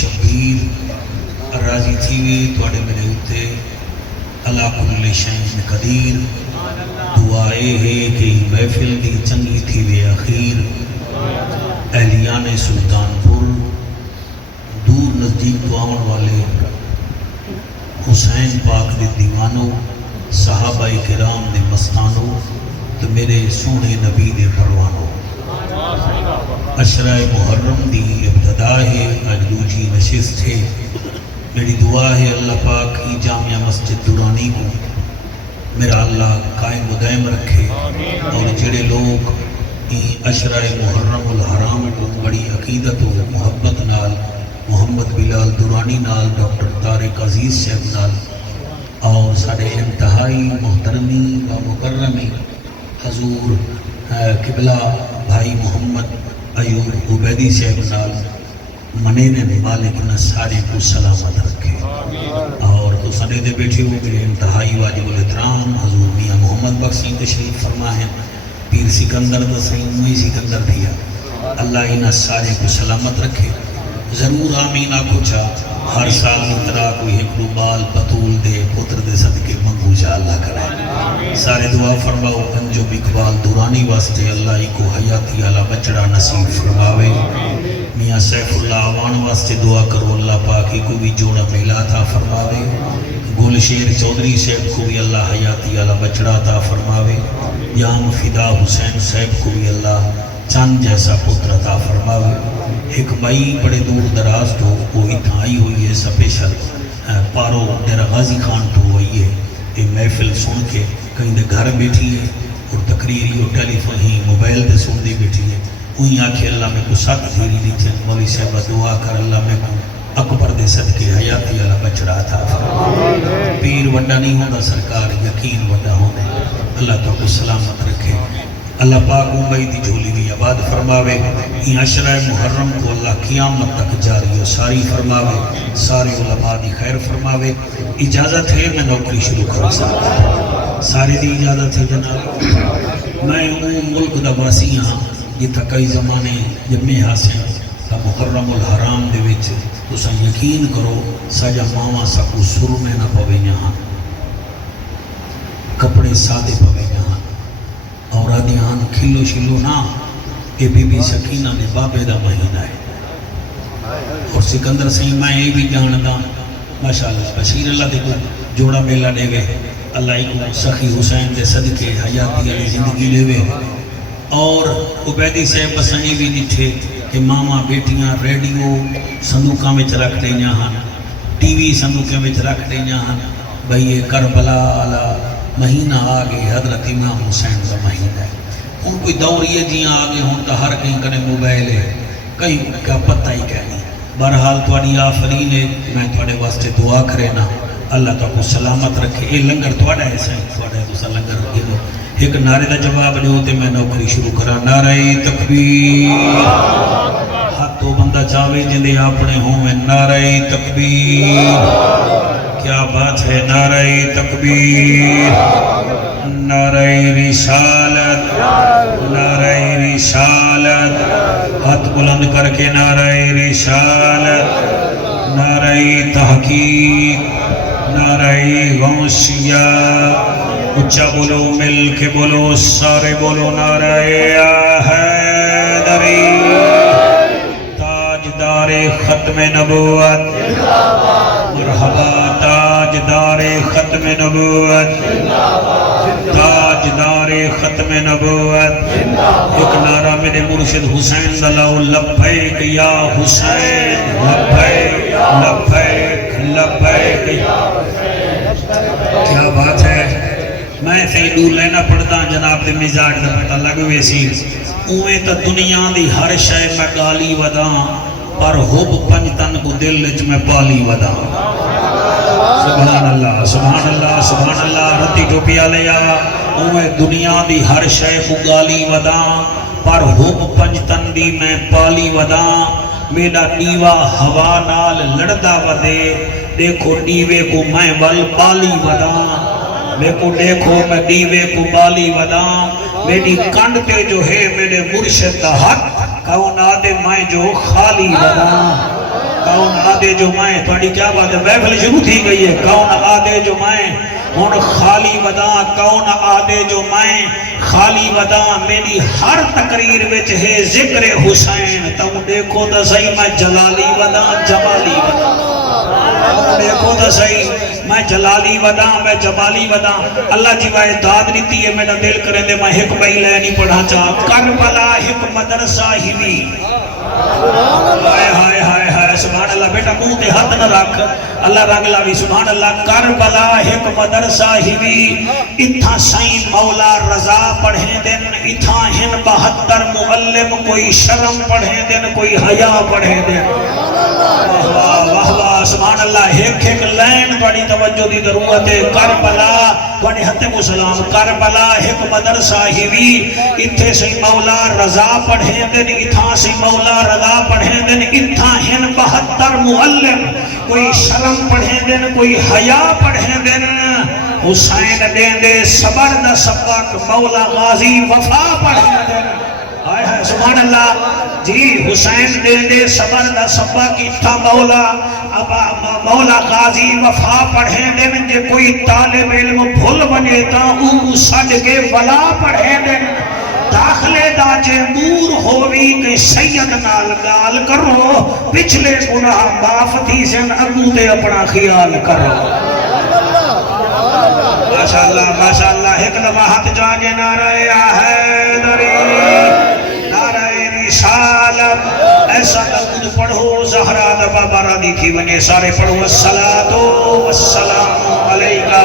شبیر راضی تھیوے توڑے میرے ہوتے اللہ کل شین قدیر دعائے ہے کہ محفل دی چنگی تھیوے اخیر اہلیان سلطان پور دور نزدیک تو آن والے حسین پاک دے دیوانوں صحابہ کرام دے مستانوں تو میرے سونے نبی دے پروانوں عشرہ محرم دی ابتدا ہے آج دوجی نشست ہے میری دعا ہے اللہ پاک کی جامعہ مسجد دورانی کو میرا اللہ قائم و دائم رکھے اور جڑے لوگ عشرہ محرم الحرام کو بڑی عقیدت و محبت نال محمد بلال دورانی نال ڈاکٹر طارق عزیز صاحب نال اور سارے انتہائی محترمی و مکرمی حضور قبلہ بھائی محمد ایوب عبیدی صاحب نال منینے مالک نہ سارے کو سلامت رکھے اور تو سنے دے بیٹھے ہو میرے انتہائی واجب الاحترام حضور میاں محمد بخشی تشریف فرما ہے پیر سکندر دا صحیح موئی سکندر دیا اللہ انہ سارے کو سلامت رکھے ضرور آمین آکھو چاہ ہر سال مطرح کوئی حکم بال پتول دے پتر دے صدقے منگو جا اللہ کرے سارے دعا فرماؤ انجب اقبال دورانی واسطے اللہ کو حیاتی علا بچڑا نصیب فرماوے میاں سیف اللہ آوان واسطے دعا کرو اللہ پاکی کو بھی جوڑا میلا تھا فرماوے گل شیر چودری صاحب کو بھی اللہ حیاتی علا بچڑا تھا فرماوے یام فدا حسین صاحب کو بھی اللہ چاند جیسا پتر عطا فرماوے ایک مئی بڑے دور دراز تو وہ اتنا آئی ہوئی ہے سپیشل پارو ڈیرہ غازی خان تو ہوئی ہے یہ محفل سن کے کہیں دے گھر بیٹھی ہے اور تقریری اور ٹیلی فون ہی موبائل دے سن دی بیٹھی ہے وہیں آکھے اللہ میں کو ساتھ دھیری لیتے مولی صاحبہ دعا کر اللہ میں کو اکبر دے صدقے حیاتی اللہ بچڑا تھا پیر وڈا نہیں ہونا سرکار یقین وڈا ہونے اللہ تو کو سلامت رکھے اللہ پاک امائی دی جھولی دی عباد فرماوے این عشرہ محرم کو اللہ قیامت تک جاری و ساری فرماوے ساری علماء دی خیر فرماوے اجازت ہے میں نوکری شروع کروں سکتا ساری دی اجازت ہے جناب میں ملک دا باسی ہاں یہ تھا کئی زمانے جب میں حاصل تا محرم الحرام دے وچ تو سا یقین کرو سجا ماما سکو سر میں نہ پوے یہاں کپڑے سادے پوے یہاں اور آدھیان کھلو شلو نا اے بی بی سکینہ نے بابے دا مہینہ ہے اور سکندر سہی میں یہ بھی جاندا ماشاءاللہ بشیر اللہ دے کو جوڑا میلہ دے گئے اللہ کو سخی حسین دے صدقے حیاتی علی زندگی لے گئے اور عبیدی صاحب بسنی بھی نٹھے کہ ماما بیٹیاں ریڈیو صندوقہ میں رکھ دیں ہاں ٹی وی صندوقہ میں رکھ دیں ہاں بھئی یہ کربلا مہینہ آگے حضرت امام حسین کا مہینہ ہے ان کوئی دوریے جیاں آگے ہوں تو ہر کہیں کنے موبائل ہے کہیں کا پتہ ہی کہنی بہرحال توڑی آفرین ہے میں توڑے واسطے دعا کرے نا اللہ تو کو سلامت رکھے اے لنگر توڑا ہے سائیں توڑا ہے دوسرا لنگر رکھے دو ایک نعرے دا جواب نہیں ہوتے میں نوکری شروع کرا نعرہ تکبیر ہاتھ تو بندہ چاہوے جندے اپنے ہوں میں نعرہ تکبیر کیا بات ہے نعرہ تکبیر نعرہ رسالت نعرہ رسالت ہاتھ بلند کر کے نعرہ رسالت نعرہ تحقیق نعرہ غوثیہ اچھا بولو مل کے بولو سارے بولو نعرہ حیدری تاجدار ختم نبوت مرحبا تاجدار ختم نبوت تاجدار ختم نبوت ایک نعرہ میرے مرشد حسین دلاؤ لبیک یا حسین لبیک لبیک لبیک کیا بات ہے میں سے دور لینا پڑتا جناب دے مزاج دا پتہ لگوے سی اوے تا دنیا دی ہر شے میں گالی وداں پر حب پنجتن کو دل لچ میں پالی وداں سبحان اللہ سبحان اللہ سبحان اللہ رتی ٹوپی آلیا اوے دنیا دی ہر شے کو گالی وداں پر حب پنجتن دی میں پالی وداں میرا نیوا ہوا نال لڑدا ودے دیکھو نیوے کو میں ول پالی وداں میں کو دیکھو میں دیوے کو بالی وداں میری کنڈ پہ جو ہے میرے مرشد دا حق کون آدھے میں جو خالی وداں کون آدھے جو میں تھوڑی کیا بات ہے محفل شروع تھی گئی ہے کون آدھے جو میں ہن خالی ودا کون آدھے جو میں خالی ودا میری ہر تقریر وچ ہے ذکر حسین تم دیکھو تو صحیح میں جلالی ودا جمالی ودا دیکھو تو صحیح میں جلالی ودا میں جمالی ودا اللہ جی وائے داد نیتی ہے میرا دل کریں دے میں ایک بھائی لینی پڑھا چاہ کربلا ایک مدرسہ ہی بھی ہائے ہائے ہائے ہائے سبحان اللہ بیٹا منہ تے ہاتھ نہ رکھ اللہ رنگ لاوی سبحان اللہ کربلا ایک مدرسہ ہی بھی اتھا سائیں مولا رضا پڑھیں دن اتھا ہن 72 معلم کوئی شرم پڑھیں دن کوئی حیا پڑھیں دن واہ واہ واہ سبحان اللہ ایک ایک لین بڑی توجہ دی ضرورت ہے کربلا بڑی حتم سلام کربلا ایک مدرسہ ہی بھی اتھے سے مولا رضا پڑھیں دن اتھا سے مولا رضا پڑھیں دن اتھا ہن 72 معلم کوئی شرم پڑھیں دن کوئی حیا پڑھیں دن حسین دین دے صبر دا سبق مولا غازی وفا پڑھیں دن آئے ہے سبحان اللہ جی حسین دین دے صبر دا سبق اتھا مولا غازی وفا پڑھیں دن جے کوئی طالب علم بھول بنے تا سج کے ولا پڑھیں دن داخلے دا جے مور ہووی کہ سید نال گال کرو پچھلے گناہ معاف تھی سن ابو دے اپنا خیال کرو ماشاءاللہ ایک دفعہ ہاتھ جاگے نعرہ حیدری نعرہ رسالت ایسا درود پڑھو زہرا دا بابا رادی تھی ونگے سارے پڑھو الصلاة والسلام علیکہ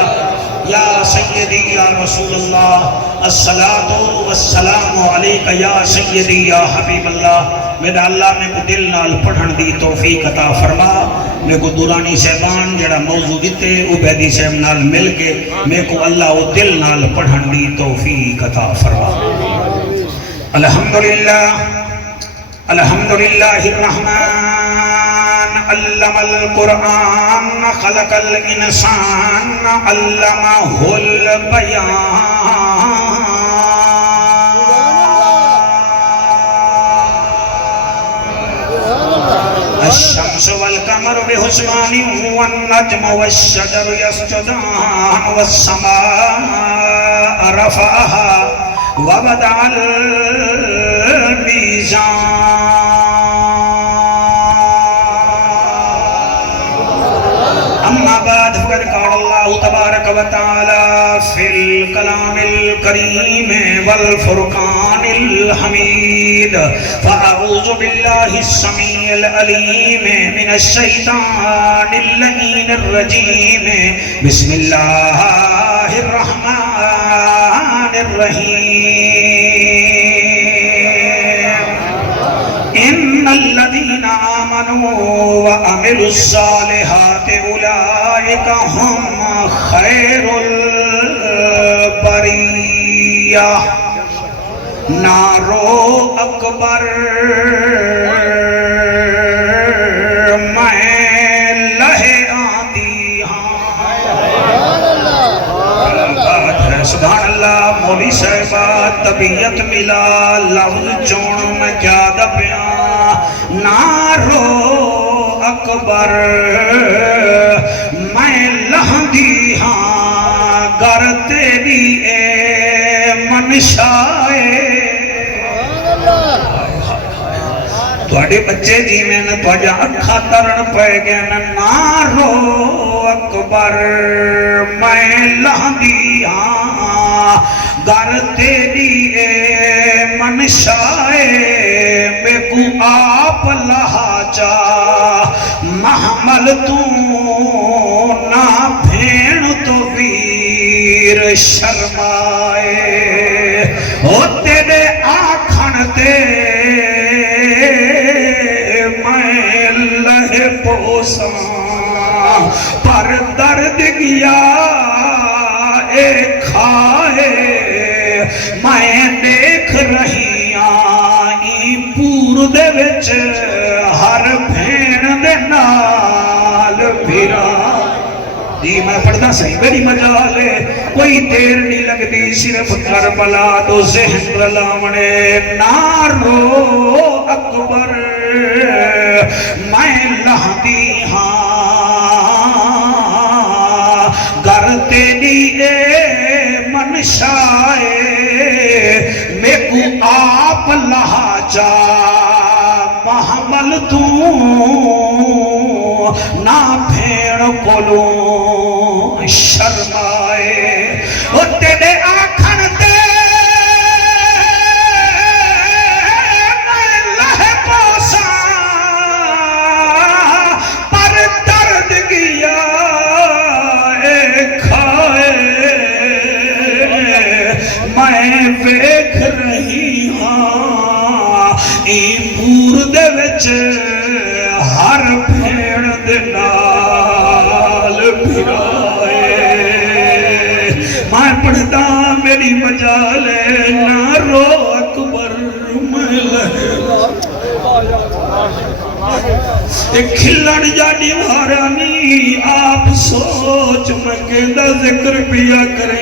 یا سیدی یا رسول اللہ الصلاة والسلام علیکہ یا سیدی یا حبیب اللہ میرا اللہ میں کو دل نال پڑھن دی توفیق عطا فرما میں کو دورانی صاحبان جڑا موضوع دیتے عبیدی صاحب نال مل کے میں کو اللہ وہ دل نال پڑھن دی توفیق عطا فرما الحمدللہ الرحمن علم القرآن خلق الانسان علمہ البیان الشمس والقمر بحسبان والنجم والشجر يسجدان والسماء رفعها ووضع الميزان أما بعد فقد قال الله تبارك وتعالى في الكلام الكريم والفرقان الحميد فأعوذ بالله السميع العليم من الشيطان اللعين الرجيم بسم الله الرحمن الرحيم إن الذين آمنوا وعملوا الصالحات أولئك هم خير البرية نارو اکبر میں لہے آندی ہاں سبحان اللہ مولی صاحبہ طبیعت ملا لفظ چون میں کیا دپیا نارو اکبر میں لہندی ہاں گر تیری اے منشائے تھوڑے بچے جی میں نے تھوڑا اکھا ترن پہ گئے نارو اکبر میں لہندی ہاں گر تیری اے منشائے میں کو آپ لہا جا محمل تو نہ بھین تو ویر شرمائے او تیرے آکھن تے میں لہے پوساں پر درد گیا اے کھائے میں دیکھ رہی آئی پور دے وچ ہر بھین دے نال بھیرا جی میں پڑھتا صحیح میری مجالے کوئی دیر نہیں لگتی صرف کربلا دو ذہن رلاونے نارو اکبر میں لہدی ہاں گر تیری اے منشائے میں کو آپ لہا جا محمل تو نہ بھیڑ کولوں شرمائے وہ تیرے آکھن دے میں لہ پوسا پر درد گیا اے کھائے میں ویکھ رہی ہاں این پور دے وچ ہر بھیڑ دے نال بھرائے میں پڑھتا میری مجالے نہ رو اکبر ملے ایک کھلن جا دیوارانی آپ سوچ میں کہندہ ذکر پیا کرے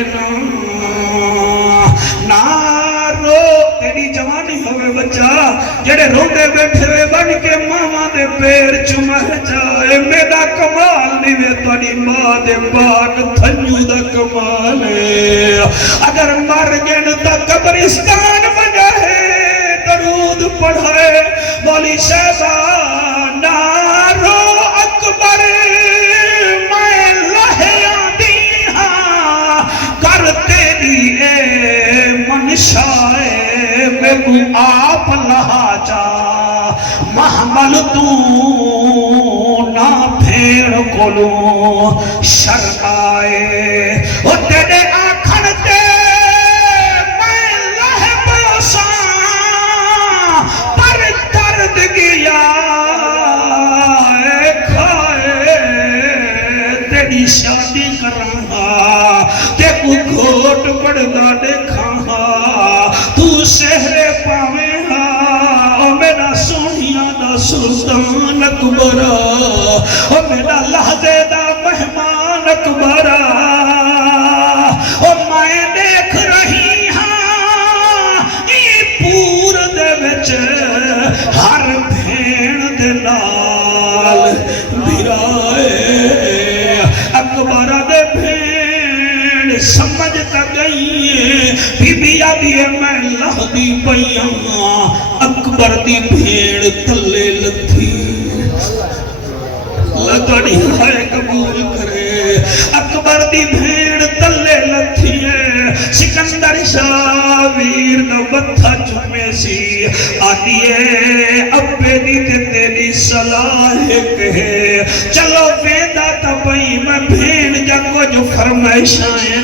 نا رو تیری جوانی ہوئے بچہ جڑے روندے بیٹھے ہوئے بن کے ماما دے پیر چمہ جائے میرا کمال نہیں توڑی ماں دے باغ تھنیو دا کمال ہے اگر مر گن تا قبرستان بنا ہے درود پڑھائے مولی شہبہ نارو اکبر میں لہیاں دی ہاں کر تیری اے منشائے میں کو آپ لہا جا محمل تو نہ بھیڑ کولوں شرمائے وہ تیرے آکھن دے میں لہ پوسا پر درد گیا اے کھائے تیری شادی کرانگا تے کو گھوٹ بڑھنا دیکھاں تو شہر پاویں ہاں میرا سونیاں دا سلطان اکبرہ او میرا لحظے دا مہمان اکبرہ او میں دیکھ رہی ہاں ای پور دے وچ ہر بھیڑ دے نال بھرائے اکبرہ دے بھیڑ سمجھتا گئی بی بی آدھی ہے میں لہدی پیاں اکبر دی بھیڑ تلے لتھی لگڑی ہے قبول کرے اکبر دی بھیڑ تلے لتھی ہے سکندر شاہ ویر دا بتھا چمے سی آدھی ہے ابے دی تے تیری صلاح کہے چلو ویدہ تا بھئی میں بھیڑ جا کو جو فرمائشائیں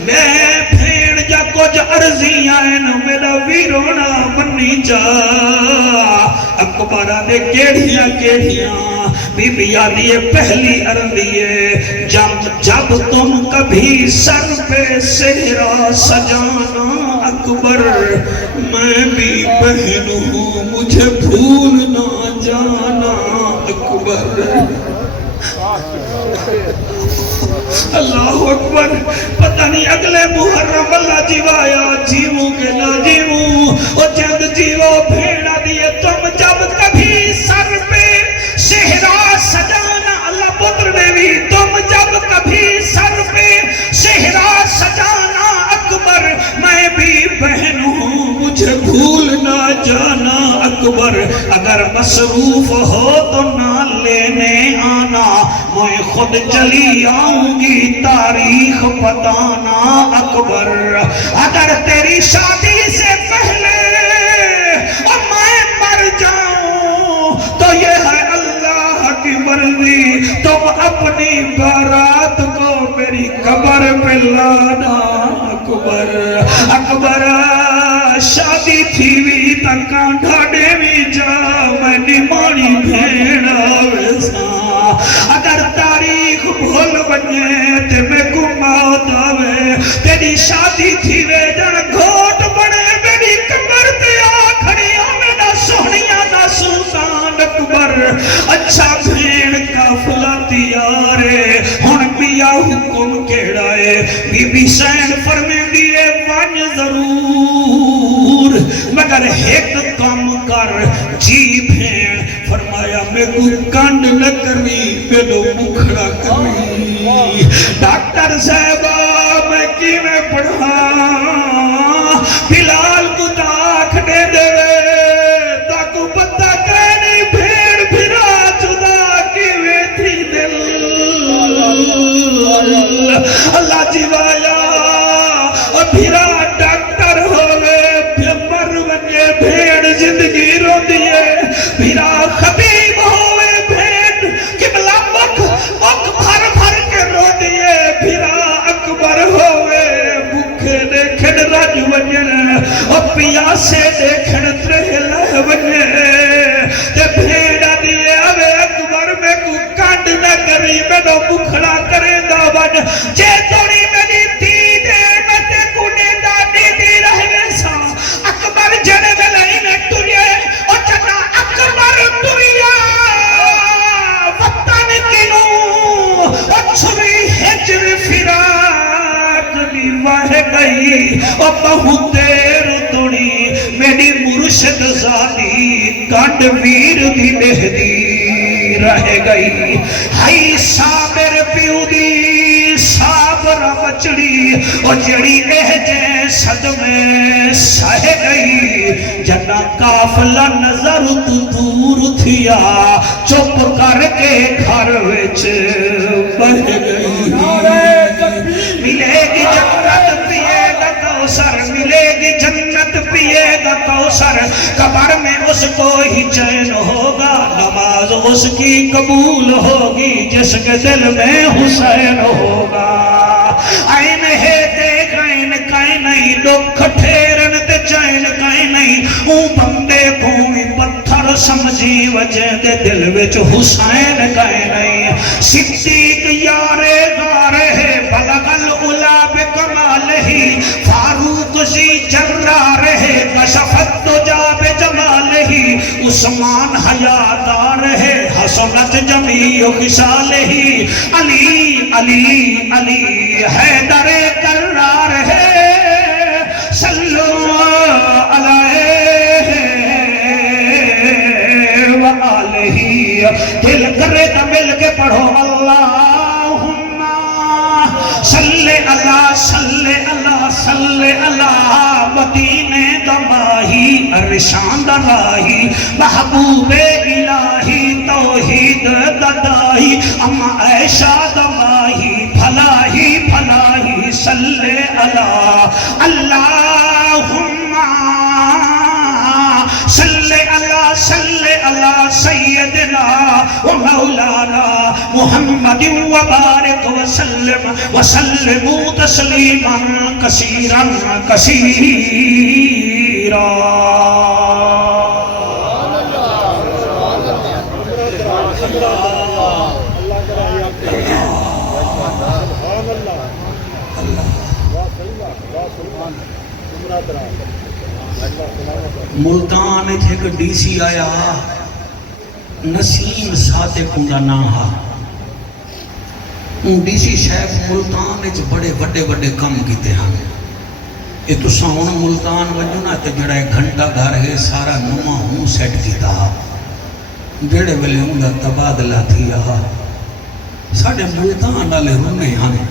میں بھیڑ جا کچھ عرضیاں میرا ویرونا بنی جا اکبرہ دے کیڑیاں بی بی آدھی پہلی عرضیے جب تم کبھی سر پہ سہرا سجانا اکبر میں بھی بہن ہوں مجھے بھول نہ جانا اکبر اللہ اکبر پتہ نہیں اگلے محرم اللہ جیوایا جیووں کے نہ جیووں اور جد جیو بھیڑا دیئے تم جب کبھی سر پہ شہرہ سجانا اللہ پتر دیوی تم جب کبھی سر پہ شہرہ سجانا اکبر میں بھی بہن ہوں مجھے بھول نہ جانا اکبر اگر مصروف ہو تو نہ لینے آنا میں خود چلی آؤں گی تاریخ بتانا اکبر اگر تیری شادی سے پہلے اور میں مر جاؤں تو یہ ہے اللہ کی مرضی تم اپنی بارات کو میری قبر پہ لانا اکبر اکبر شادی تھی بھی تکاں ڈھاڑے بھی جا میں نمانی بھیڑا ویسا اگر تاریخ بھول بنے تے میں کو موت آوے تیری شادی تھی وے جن گھوٹ بڑے میری قبر تے آکھڑی میرا سونیاں دا سلطان اکبر اچھا بھیڑ کافلہ تیارے ہن پیا حکم کیڑا ہے بی بی سین فرمین دیئے ون ضرور مگر ایک کام کر جی بھیڑ فرما جیوایا میں کو کانڈ نہ کری میرو مکھڑا کری ڈاکٹر صاحبہ میں کی میں پڑھا بلال کو تاکھ دے دے تاکو پتہ کہنی بھیڑ بھرا جدا کی ویتھی دل اللہ جیوایا بھیرا ڈاکٹر ہوئے مر بنے بھیڑ زندگی رو دیئے بھیرا خبیب ہوئے بھیڑ قبلہ مکھ بھر بھر کے رو دیئے بھیرا اکبر ہوئے بھوکے دیکھن رج وجن اور پیاسے دیکھن ترہلہ وجن تے بھیڑا دیئے اوے اکبر میں کو کانڈ نہ کری میں نو بکھڑا کرے دا وجن جے توڑی میں دی اور بہت دیر توڑی میری مرشد زادی کانڈ ویر دی مہدی رہ گئی ہائی صابر پیو دی صابر بچڑی اور جڑی احجے صدمے سہ گئی جنا کافلہ نظر تو دور تھیا چپ کر کے گھر وچ بڑھ گئی ملے گی جنت پیے گا کوثر ملے گی جنت پیے گا کوثر قبر میں اس کو ہی چین ہوگا نماز اس کی قبول ہوگی جس کے دل میں حسین ہوگا آئین ہے دیکھ آئین کائیں نہیں دکھ ٹھیرن تے چین کائیں نہیں اون بندے بھومی پتھر سمجھی وجہ دے دل وچ حسین کائیں نہیں صدیق یارے غارے ہے بلغل اولا بکمالہی فاروق زی جرار ہے کشفت دجا بجمالہی عثمان حیادار ہے حسنت جمیع خصالہی علی علی علی حیدر کرار ہے صلو علیہ وآلہ دل کرے تا مل کے پڑھو اللہم صلی اللہ صلی اللہ صلی اللہ مدینے دماہی ارشان دراہی محبوب الہی توحید ددائی اما عیشہ دماہی بھلاہی بھلاہی صلی اللہ اللہم صلی اللہ سیدنا و مولانا محمد و بارک وسلم تسلیما کثیرا کثیرا ملتان ایک ڈی سی آیا نسیم صادق دا نام ہا ڈی سی شیف ملتان ایک بڑے بڑے بڑے کم کیتے ہیں یہ تو ساؤن ملتان وجنا تے جڑا ایک گھنٹہ گھر ہے سارا نما ہوں سیٹ کیتا جڑے ویلے ہوں دا تبادلہ تھیا ساڑھے ملتان والے ہونے ہیں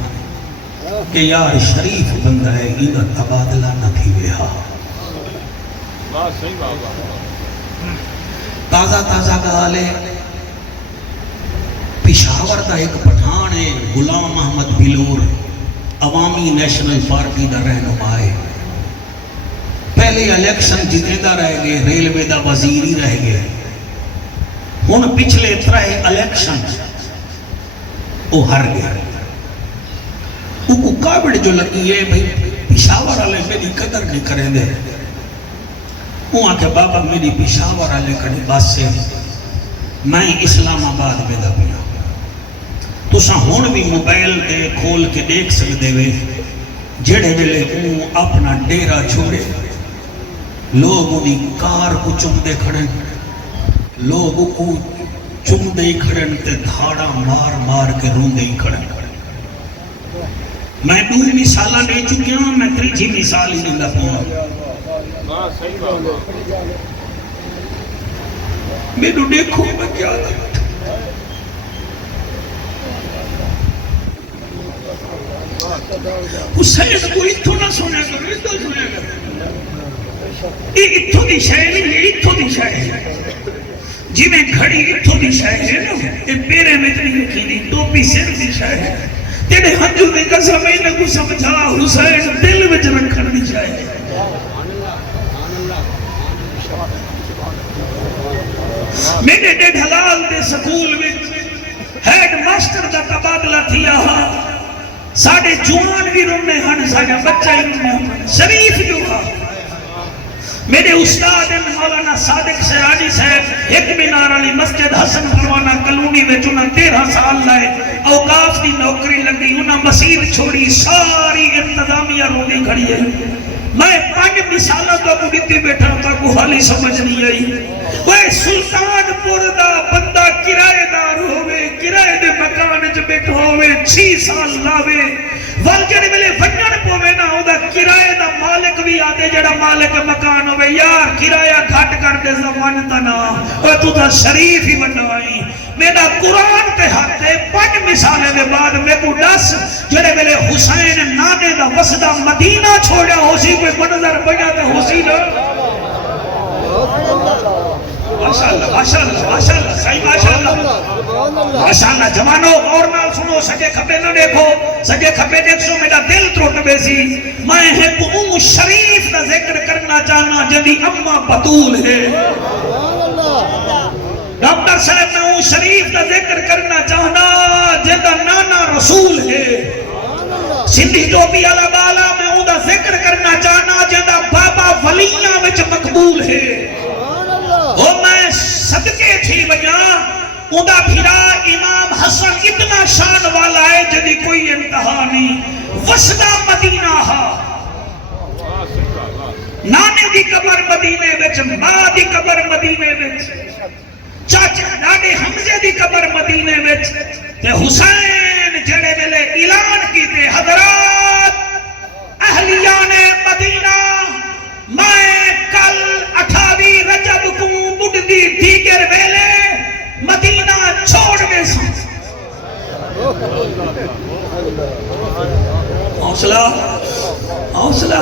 کہ یار شریف بندہ ہے یہ دا تبادلہ نہ تھی ویہا تازہ تازہ گالے پشاور دا ایک پٹھان ہے غلام محمد بلور عوامی نیشنل پارٹی دا رہنما ہے پہلے الیکشن جیتے دا رہ گئے ریلوے دا وزیری رہ گئے ہن پچھلے ترائے الیکشن وہ ہر گئے وہ کو کابڑ جو لگی ہے بھئی پشاور والے میری قدر نہیں کریں دے وہ آکے بابا میری پشاور والے کڑی بات سے میں اسلام آباد میں دا پیا تو سا ہون بھی موبائل دے کھول کے دیکھ سکتے ہوئے جڑے ویلے وہ اپنا ڈیرا چھوڑے لوگ وہ کار کو چمدے کھڑے لوگ کو چمدے ہی کھڑے تے دھاڑا مار مار کے روندے ہی کھڑے میں دو مثالہ لے چکی ہوں میں تریجی مثال ہی نہیں لگا میرے دیکھو میں کیا تھا حسین کو اتھو نہ سنے کرو اتھو سنے کرو یہ اتھو دی شاہ نہیں یہ اتھو دی شاہ ہے جی میں کھڑی اتھو دی شاہ ہے یہ پیرے میں اتنی یقینی ٹوپی سر دی شاہ ہے تیرے ہنجو دے قسم میں کو سمجھا حسین دل وچ رکھن دی شاہ ہے میرے ڈیڈ حلال دے سکول میں ہیڈ ماسٹر دا تبادلہ تھیا ساڑھے جوان بھی رونے ہن ساڑھے بچہ ہی رونے ہن شریف جو ہاں میرے استاد مولانا صادق سیرانی صاحب ایک مینار علی مسجد حسن پروانہ کلونی میں چونہ 13 سال لائے اوقاف دی نوکری لگی انہاں مسیر چھوڑی ساری انتظامیہ رونے کھڑی ہے میں 5 مثالہ تو کو دیتی بیٹھا تا کو حالی سمجھ نہیں آئی وہ سلطان پور دا بندہ کرائے دار ہوئے کرائے دے مکان جو بیٹھا ہوئے 6 سال لاوے والجڑے ملے ونجن پوے نہ ہو دا کرائے دا مالک بھی آدھے جڑا مالک مکان ہوئے یار کرایہ گھٹ کر دے زمانتا نا وہ تو دا شریف ہی بنوائی میرا قرآن تے ہاتھ ہے 5 مثالیں دے بعد میں کو ڈس جڑے ملے حسین نانے دا وسدہ مدینہ چھوڑا ہو سی کوئی منظر بجا تے ہو سی نا ماشاءاللہ ماشاءاللہ ماشاءاللہ صحیح ماشاءاللہ ماشاءاللہ جوانو اور نال سنو سجے کھپے نہ دیکھو سجے کھپے دیکھ سو میرا دل ٹوٹ بے سی میں ام شریف دا ذکر کرنا چاہنا جدی اماں بطول ہے ڈاکٹر صاحب میں ام شریف دا ذکر کرنا چاہنا جدا نانا رسول ہے سندھی ٹوپی علا بالا میں ان دا ذکر کرنا چاہنا جدا بابا ولیاں وچ مقبول ہے وہ میں صدقے تھی وجہ ان دا پھرا امام حسن اتنا شان والا ہے جدی کوئی انتہا نہیں وسدہ مدینہ ہا نانے دی قبر مدینے وچ ماں دی قبر مدینے وچ چاچا ڈاڈے حمزے دی قبر مدینے وچ تے حسین جڑے ملے اعلان کیتے حضرات اہلیان مدینہ میں کل 28 رجب کو بڑھدی دیگر ویلے مدینہ چھوڑ میں سن حوصلہ حوصلہ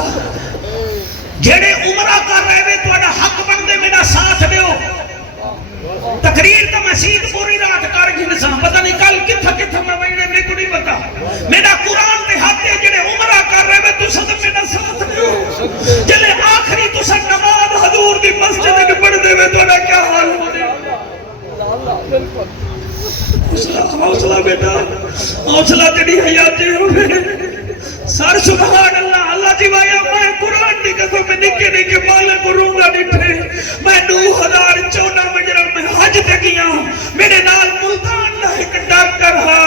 جڑے عمرہ کر رہے ہوئے تو حق بندے میرا ساتھ دیو تقریر کا مسجد پوری رات کر گھنسا پتہ نہیں کل کتھا میں وینے میں کو نہیں پتا میرا قرآن دے ہاتھے جڑے عمرہ کر رہے ہوئے تو سب میرا ساتھ دیو جلے آخری تو سب نماز حضور دی مسجد میں پڑھ دے ہوئے تو کیا حال ہو دے حوصلہ بیٹا حوصلہ تیری حیاتی ہوئے سر سبحان اللہ اللہ جی وایا میں قرآن دی قسم میں نکے نکے مالے کو رونگا نٹھے میں 2014 مجرم میں حج تے گیا میرے نال ملتان نہ ایک ڈاکٹر ہا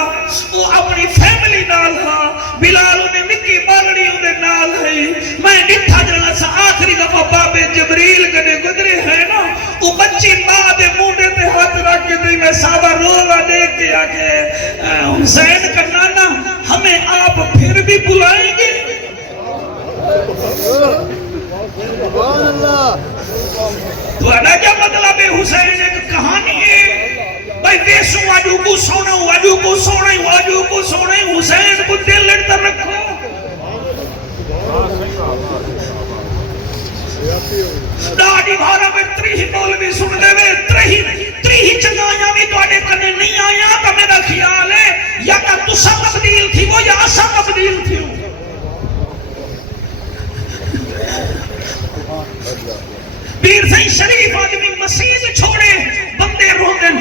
وہ اپنی فیملی نال ہا بلال انہیں نکی بالڑی انہیں نال ہے میں نٹھا جلنا سا آخری دفعہ بابے جبریل کنے گدرے ہیں نا وہ بچی ماں دے موڑے تے ہاتھ رکھ کے دی میں صحابہ روزہ دیکھ دیا کہ حسین کا نانا ہمیں آپ پھر بھی بلائیں گے تو ادا کیا مطلب ہے حسین ایک کہانی ہے بھائی ویسوں واجو کو سونا واجو کو سونا واجو کو سونا حسین کو دل لڑتا رکھو داڑی بھارا میں تریہی مولوی سن دے وے تریہی چنگایاں بھی توڑے کنے نہیں آیا تو میرا خیال ہے یا کہ تسا تبدیل تھی وہ یا اسا تبدیل تھی پیر سی شریف آدمی مسجد چھوڑے بندے روندن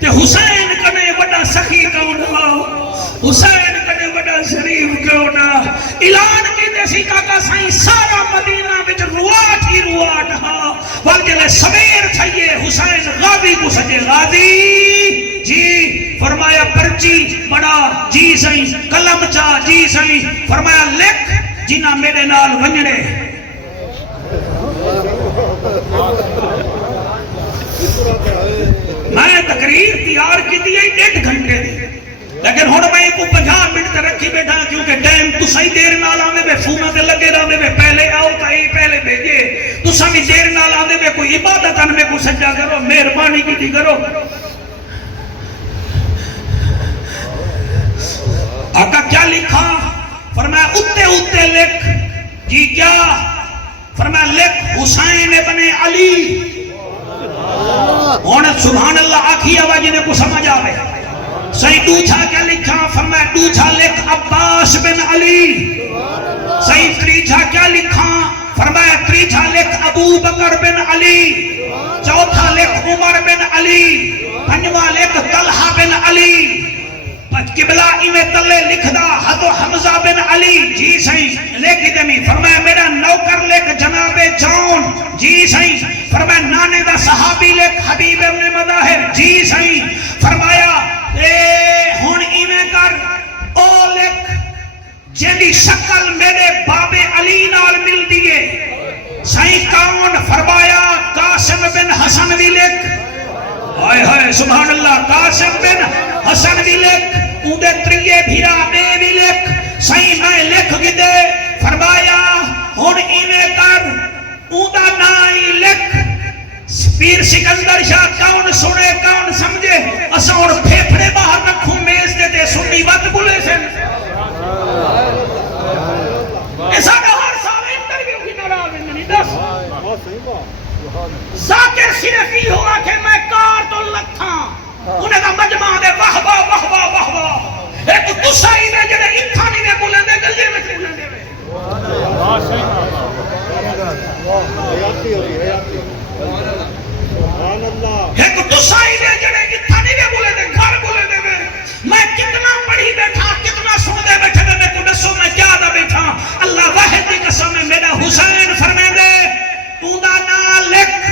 کہ حسین کنے وڈا سخی کون ہو حسین کنے وڈا شریف کون اعلان کی دیسی کاکا سائیں سارا مدینہ وچ رواٹ ہی رواٹ ہاں والجلے سمیر تھئیے حسین غازی کو سجے غازی جی فرمایا پرچی بڑا جی سائیں قلم چاہ جی سائیں فرمایا لکھ جنہ میرے نال ونجڑے میں تقریر تیار کی دی 1.5 گھنٹے دی لیکن ہون میں کو 50 منٹ رکھی بیٹھا کیونکہ ٹائم تو صحیح دیر نال آنے میں فونہ دے لگے رہنے میں پہلے آؤ تائی پہلے بھیجے تو تسا بھی دیر نال آدھے میں کوئی عبادت میں کو سجا کرو مہربانی کی تھی کرو آقا کیا لکھا فرمایا اتے اتے لکھ جی کیا فرمایا لکھ حسین ابن علی ہونے سبحان اللہ آکھی آواز جنہیں کو سمجھ آوے صحیح دوچھا کیا لکھا فرمایا دوچھا لکھ عباس بن علی صحیح تریچھا کیا لکھا فرمایا تریچھا لکھ ابو بکر بن علی چوتھا لکھ عمر بن علی پنجواں لکھ طلحہ بن علی قبلہ ایویں تلے لکھدا حضو حمزہ بن علی جی صحیح لکھ دمی فرمایا میرا نوکر لکھ جناب جون جی صحیح فرمایا نانے دا صحابی لکھ حبیب ابن مظاہر جی صحیح فرمایا ہون ایویں کر او لکھ جیڑی شکل میرے باب علی نال مل دیئے صحیح کون فرمایا قاسم بن حسن بھی لکھ آئے ہائے سبحان اللہ قاسم بن حسن بھی لکھ اندے تریے بھیرا میں بھی لکھ صحیح میں لکھ گدے فرمایا ہون ایویں کر اندہ نائی لکھ پیر سکندر شاہ کون سنے کون سمجھے اسا اور پھیپڑے باہر رکھوں میز دیتے سنی وقت بلے سے ایسا کہ ہر سال انٹرویو کی نرال میں دس ذاکر صرف ہی ہوا کہ میں کار تو لکھاں انہیں کا مجمع دے واہ واہ واہ واہ واہ واہ ایک تسائی میں جڑے انتھانی میں بولیں دے گلجے میں بولیں دے ایک تسائی میں جڑے انتھانی میں بولیں دے گھر بولیں دے میں کتنا پڑھی بیٹھا کتنا سن دے بیٹھے میں کو دسو میں کیا دا بیٹھا اللہ واحد کی قسم میں میرا حسین فرمائے دے اوندا نا لکھ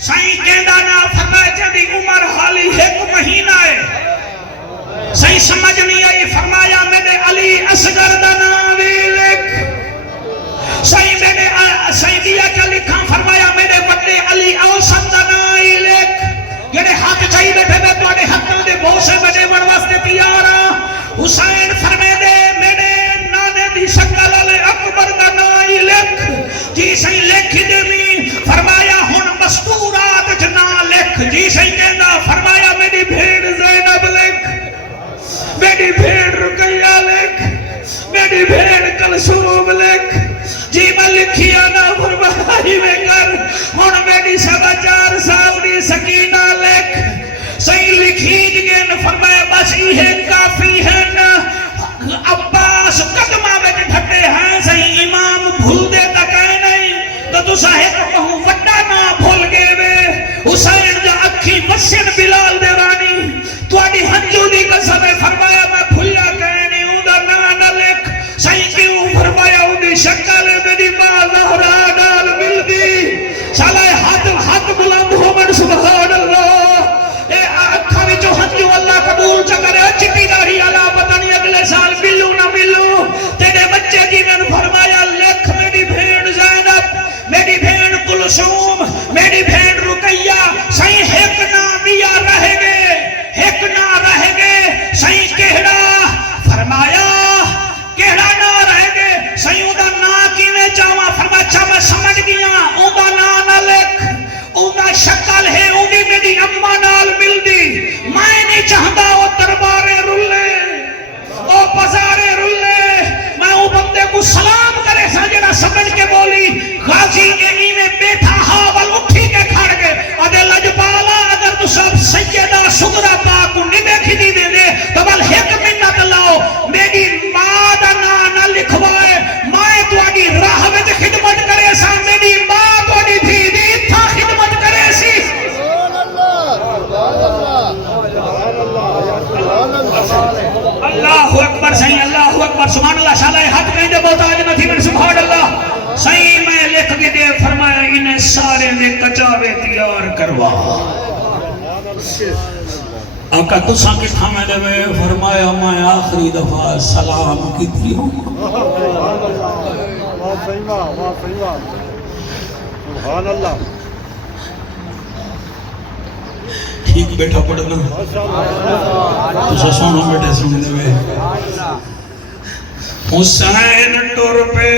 سائیں کہندا نا فرمائے جدی عمر حالی ایک مہینہ ہے صحیح سمجھ نہیں آئی فرمایا میرے علی اصغر دا نام لکھ صحیح میرے صحیح دیا کیا لکھا فرمایا میرے بڑے علی اوسط دا نام لکھ یہ حق چاہیے بیٹھے میں تواڈے حق دے بہت سے بڑے بڑ واسطے تیار ہاں حسین فرمائے دے میرے نانے دی شکل علی اکبر دا نام لکھ جی صحیح لکھ دے میں فرمایا ہن مستورات جنا لکھ جی صحیح کہنا فرمایا میری بھیڑ زینب لکھ میری بھیڑ رقیہ لکھ میری بھیڑ کلثوم لکھ جی میں لکھیا نا فرمائی میں کر ہن میری سوا 4 سال دی سکینہ لکھ صحیح لکھی جگن فرمایا بس یہ کافی ہے نا عباس قدمہ میں ڈھٹے ہیں صحیح امام بھول دے تک ہے نہیں تو صاحب کہوں وڈا نہ بھول گئے وے حسین جا اکھی مسجد بلال دیوانی تو اڈی ہنجو دی قسم فرمایا میں بھولا کہنے ہوں دا نہ لکھ صحیح کیوں فرمایا ہوں دی شکل میری ماں زہرا ڈال مل دی سالہ ہاتھ بلند ہو من سبحان اللہ اے اکھا بھی جو ہنجو اللہ قبول چکرے چٹی داڑھی علا پتنی اگلے سال ملو نہ ملو تیرے بچے جی میں فرمایا لکھ میری بھیڑ زینب میری بھیڑ کلثوم میری بھیڑ رقیہ صحیح ایک نہ دیا رہ گے ایک نہ رہ گے صحیح کہڑا فرمایا کہڑا نہ رہ گے صحیح اوندا نا کیویں چاواں فرمایا اچھا میں سمجھ گیا اوندا نا نہ لکھ اوندا شکل ہے اونی میری اماں نال مل دی میں نہیں چاہتا او دربارے رلے او بازارے رلے میں او بندے کو سلام کرے سا جڑا سمجھ کے بولی غازی ایمی میں بیٹھا حاول اٹھی کے کھڑ گئے ادھے لجبالا اگر تو سب سیدہ سگرہ پاک کو نہیں دیکھی دی دے دے تو بل ایک منت لاؤ میری ماں دا نہ لکھوائے مائے تو آگی راہ میں تے خدمت کرے سا میری ماں تو آگی تھی دی تھا خدمت کرے سی اللہ اکبر صحیح اللہ اکبر سبحان اللہ شاءاللہ حد کہیں دے بہت آج نہ تھی من سبحان اللہ صحیح میں لکھ کے دے فرمایا انہیں سارے نے کچاوے تیار کروا آقا تساں کی تھامے دے میں فرمایا میں آخری دفعہ سلام کی تھی ہوں سبحان اللہ ٹھیک بیٹھا پڑھنا تسا سونا بیٹھے سنے دے میں حسین ٹور پہ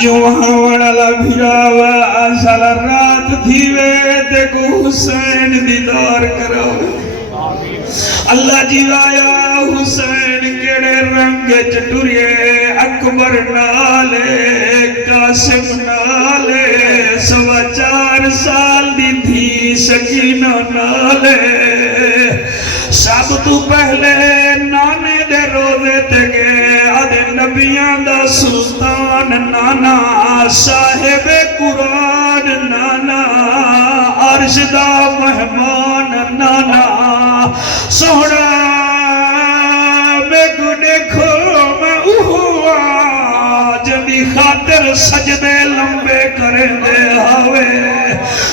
جو وہاں وڑالا بھیراوا آشال رات تھیوے تے کو حسین دیدار کراوے اللہ جیوایا حسین کیڑے رنگ چٹوریے اکبر نالے قاسم نالے 4.25 سال دی تھی سکینہ نالے سب تو پہلے نانے دے روزے تے گئے آدھے نبیاں دا سلطان نانا صاحب قرآن نانا عرش دا مہمان نانا سوڑا میں کو دیکھو میں اوہوا جدی خاطر سجدے لمبے کریں دے ہوئے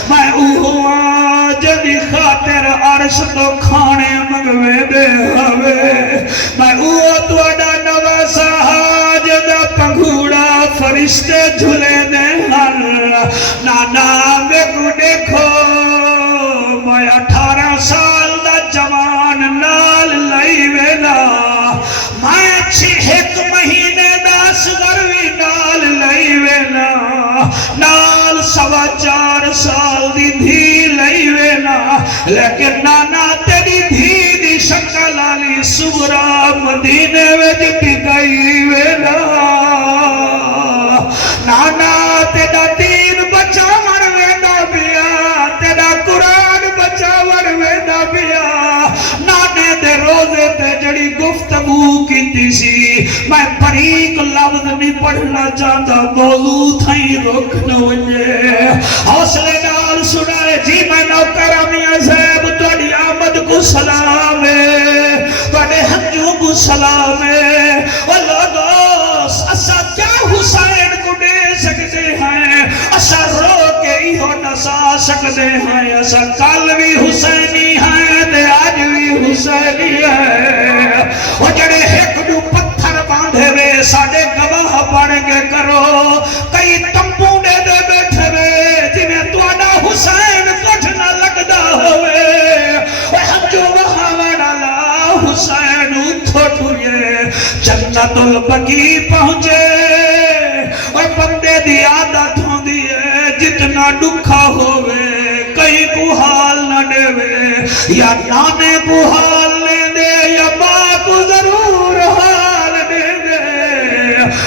میں اوہوا جدی خاطر عرش تو کھانے مگوے دے ہوئے میں اوہ توڑا نواسا جدہ پنگھوڑا فرشتے جھلے دے ہر نانا میں کو دیکھو میں 18 سال دا جوان نال لئی ویلا میں 6 مہینے دا سگروی نال لئی ویلا نال 4.25 سال دی دھی لئی ویلا لیکن نانا تیری دھی دی شکل آلی سبرا مدینے ویج ٹکائی ویلا نانا تیرا دین بچا مر وینا بیا تیرا قرآن بچا مر وینا بیا نانے دے روزے تے جڑی گفتگو کی تیسی میں بریک لفظ نہیں پڑھنا چاہتا موضوع تھائی رکھنا وجے حوصلے نال سنائے جی میں نوکر میاں صاحب توڑی آمد کو سلام ہے توڑے ہنجوں کو سلام ہے اللہ اسا کیا حسین کو دے سکتے ہیں اسا رو کے ہی ہو نسا سکتے ہیں اسا کل بھی حسینی ہیں تے آج بھی حسینی ہے وہ جڑے ایک دو پتھر باندھے وے ساڑے گواہ بڑھ کے کرو کئی تمبو دے دے بیٹھے وے جنہیں توڑا حسین کچھ نہ لگدا ہوئے وہ ہم جو وہاں وڑالا حسین اتھو ٹھوریے جنت البقی پہنچے اور بندے دی عادت ہوں دیئے جتنا دکھا ہوئے کئی کو حال نہ دے وے یا نانے کو حال لے دے یا باں کو ضرور حال دے دے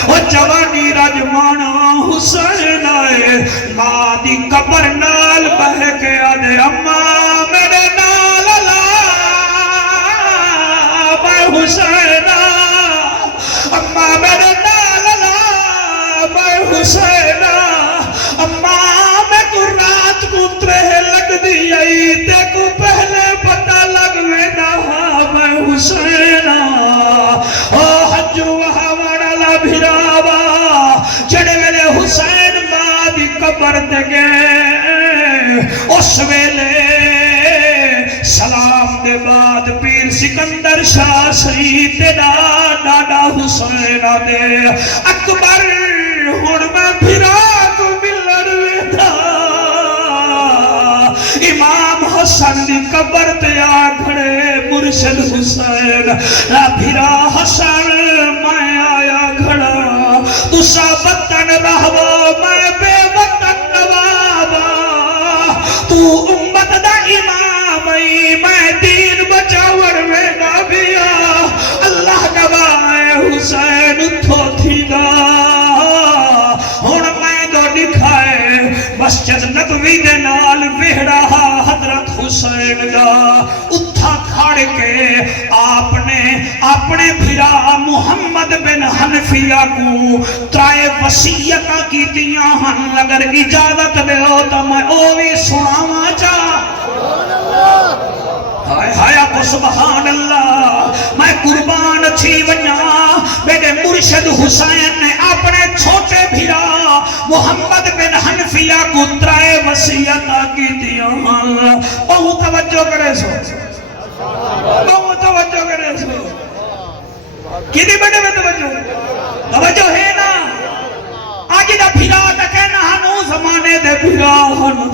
اور جوانی رجمانا حسین آئے ماں دی قبر نال بہ کے آدھے اماں میرے نال اللہ میں حسین اماں میرے نال اللہ میں حسین اماں میں کو رات کو ترہ لگ دی آئی تے کو پہلے پتہ لگ وینا میں حسین حجو وہاں وڑالا بھیراوا جڑے ویلے حسین ماں دی قبر تے گئے اس ویلے سلام دے بعد پیر سکندر شاہ شہید ڈاڈا حسین دے اکبر ہن میں بھیرا کو ملن ویدا امام حسن دی قبر تے آ کھڑے مرشد حسین بھیرا حسن میں آیا کھڑا تسا وطن رہو میں بے وطن نوابا تو امت دا امام میں دین بچاور میں نبیا اللہ گواہ حسین تھو تھی دا ہن میں دو دکھائے مسجد نبوی دے نال وہڑا حضرت حسین دا اتھا کھڑ کے آپ نے اپنے بھرا محمد بن حنفیہ کو ترائے وصیتاں کی دیاں ہن اگر اجازت دے ہو تو میں او بھی سناواں ہایا کو سبحان اللہ میں قربان تھی ونیا میرے مرشد حسین نے اپنے چھوٹے بھیرا محمد بن حنفیہ کو ترائے وصیتاں کی دیاں بہت توجہ کرے سو بہت توجہ کرے سو کدی بڑے میں توجہ ہے نا آج دا بھیرا دا کہنا ہنو زمانے دے بھیرا ہنو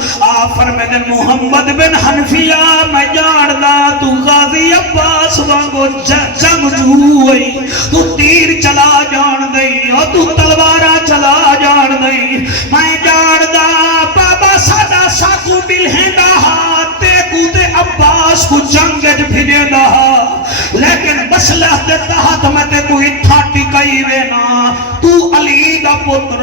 فرمیدے محمد بن حنفیہ میں جان دا تو غازی عباس وانگو جنگ جو ہوئی تو تیر چلا جان دئی اور تو تلوارہ چلا جان کو جنگ بھیجے لیکن مصلحت دے تحت میں تے کوئی ٹھاٹی کئی وینا تو علی دا پتر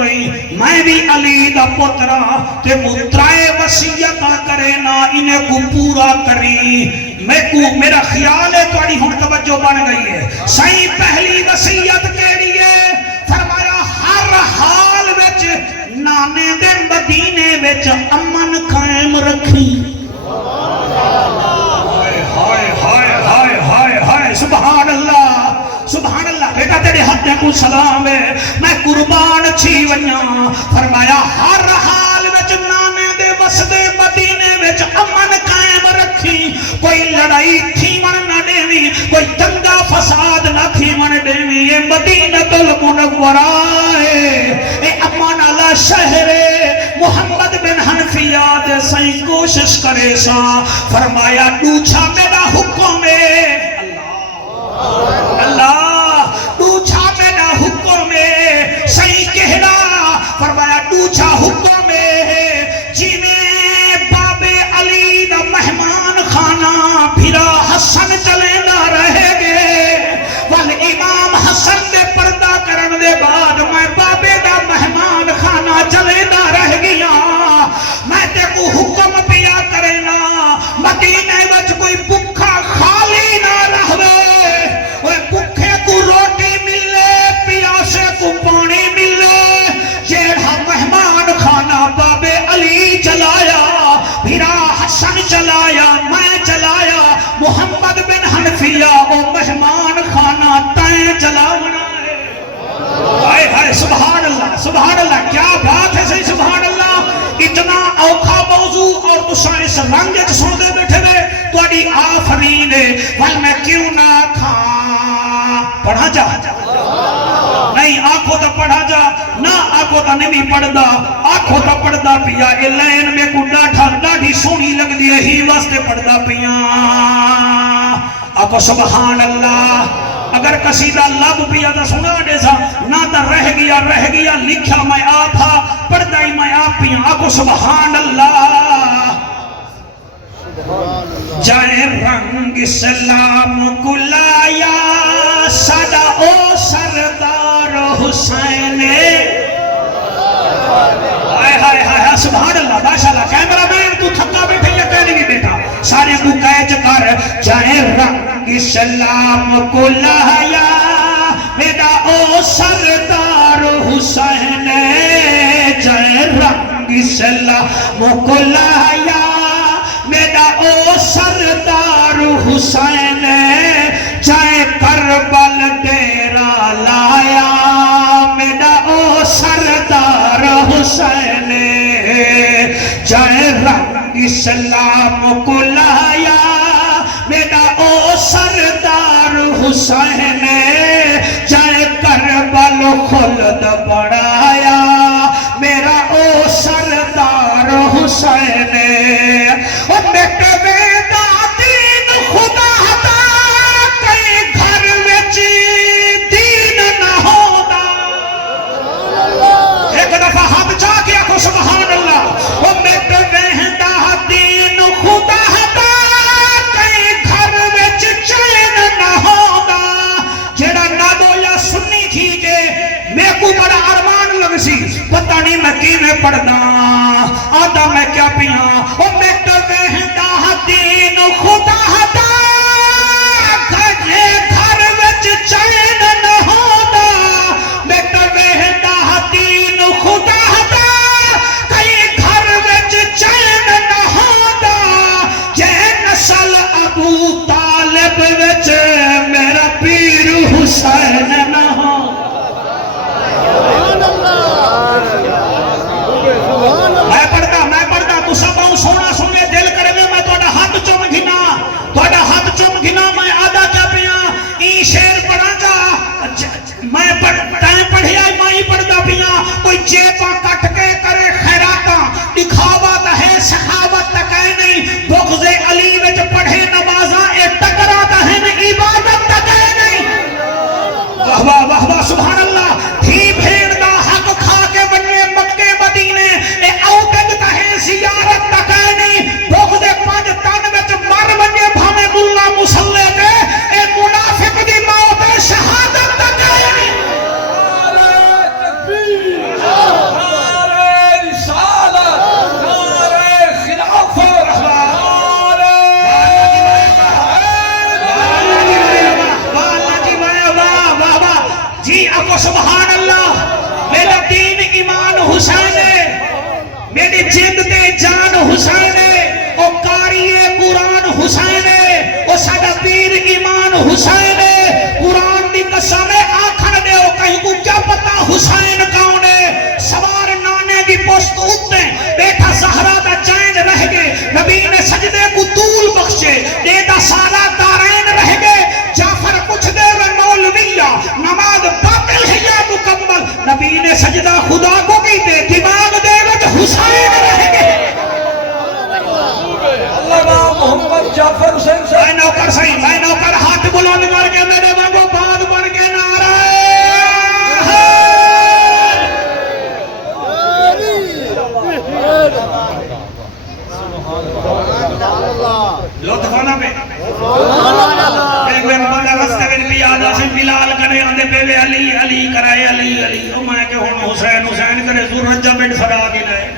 میں بھی علی دا پترا تے مترائے وصیت کرے نا انہیں کو پورا کری میرا خیال ہے تھوڑی ہن توجہ بن گئی ہے صحیح پہلی وصیت کیڑی ہے فرمایا ہر حال وچ نانے دے مدینے وچ امن قائم رکھی سبحان اللہ بیٹا تیرے ہاتھ کو سلام ہے میں قربان چھی ونیاں فرمایا ہر حال وچ نانے دے وسدے مدینے وچ امن قائم رکھی کوئی لڑائی تھی من نہ دیوی کوئی دنگا فساد نہ تھی من دیوی یہ مدینہ المنورہ اے امن والا شہر محمد بن حنفیہ دے سائیں کوشش کرے سا فرمایا دوچھا میرا حکم ہے اللہ دوچھا میرا حکم ہے صحیح کہنا فرمایا دوچھا حکم ہے جی میں باب علی دا مہمان خانہ بھیرا حسن چلے نہ رہے گے وال امام حسن دے پردہ کرن دے بعد میں بابے دا مہمان خانہ چلے نہ رہ گیا میں تے کو حکم پیا کرے نا مدینے وچ کوئی بکھا خالی نہ رہوے بکھے کو روٹی ملے پیاسے کو پانی ملے جیڑا مہمان خانہ بابے علی چلایا بھیرا حسن چلایا میں چلایا محمد بن حنفیہ وہ مہمان خانہ تائیں چلاونا ہے سبحان اللہ کیا بات ہے صحیح سبحان اللہ اتنا اوکھا موضوع اور تساں اس رنگ وچ سوندے بیٹھے وے تہاڈی آفرین ہے ول میں کیوں نہ کھاں پڑھا جا نہیں آنکھوں تو پڑھا جا نہ آنکھوں تو نہیں پڑھدا آنکھوں تو پڑھدا پیا اے لین میں کو ڈاڈھی سونی لگ دی ہے ہی واسطے پڑھدا پیا آکو سبحان اللہ اگر قصیدہ لب پیا تو سنا دے سا نہ تو رہ گیا لکھا میں آپ ہاں پڑھدا ہی میں آپ پیا آکو سبحان اللہ جائے رنگ اسلام کلایا سادا او سردار حسین ہائے سبحان اللہ ماشاءاللہ کیمرہ مین تو تھکا بیٹھے یا کہنے بھی بیٹا سارے کو کہچ کر جائے رنگ اسلام کلایا میرا او سردار حسین جائے رنگ اسلام کلایا میرا او سردار حسین جائے کربل ڈیرا لایا میرا او سردار حسین جائے رنگ اسلام کو لایا میرا او سردار حسین جائے کربل خلد بڑھایا میرا او سردار حسین سبحان اللہ وہ میٹ وہندا دین خدا دا کئی گھر وچ چین نہ ہوندا جڑا نادو یا سنی تھی کہ میں کو بڑا ارمان لگ سی پتہ نہیں میں کیویں پڑھدا آدا میں کیا پیاں وہ میٹ وہندا دین خدا دا کئی گھر وچ چین نہ ہوندا میٹ وہندا دین خدا ابو طالب وچ میرا پیر حسین نہ ہو میں پڑھتا تو سب آؤں سونا سنے دل کرے میں توڑا ہاتھ چم گھنا میں آدھا کیا پیا ای شیر پڑھا جا میں پڑھی آئی مائی پڑھتا پیا کوئی جیبا کٹ کے کرے خیراتا دکھاوا تا ہے سخاوت تک ہے نہیں بغض علی وچ پڑھے نمازاں اے ٹکرا تا ہے نہیں عبادت تک ہے نہیں واہ واہ سبحان اللہ تھی بھیڑ دا حق کھا کے بننے مکے مدینے اے اوٹنگ تا ہے زیارت تک ہے نہیں بغض پانچ تن وچ مر بننے بھامے حسین ہے قرآن دی قسم آکھن دے او کہیں کو کیا پتا حسین کون ہے سوار نانے دی پشت اتے بیٹا زہرا دا چین رہ گئے نبی نے سجدے کو طول بخشے دیدہ سالہ دارین رہ گئے جعفر کچھ دے میں مولویہ نماز باطل ہے یا مکمل نبی نے سجدہ خدا کو کی دے دماغ دے وچ حسین رہ گئے اللہ محمد جعفر حسین میں نوکر صحیح میں نوکر ہاتھ بلند کر کے میرے وانگو باد بن کے نعرہ لطفانہ پہ ایک بین بندہ رستے بین پیادہ سے بلال کرے آندے پہ علی علی کرائے علی علی او میں کہ ہون حسین حسین کرے زور رجہ بین صدا کی لائے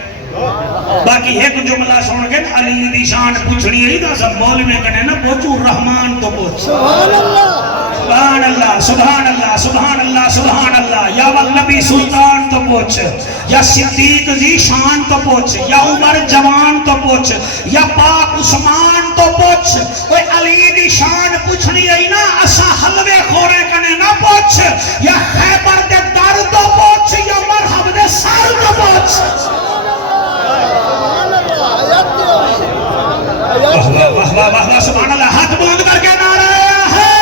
باقی ایک جملہ سن کے علی دی شان پوچھنی ہے دا سب بول میں کہنے نا پوچھو رحمان تو پوچھ سبحان اللہ سبحان اللہ سبحان اللہ سبحان اللہ یا والنبی سلطان تو پوچھ یا صدیق زی شان تو پوچھ یا عمر جوان تو پوچھ یا پاک عثمان تو پوچھ کوئی علی دی شان پوچھنی ہے نا اسا حلوے خورے کنے نا پوچھ یا خیبر دے در تو پوچھ یا مرحب دے سر تو پوچھ واہ واہ واہ سبحان اللہ ہاتھ بلند کر کے نعرہ ہے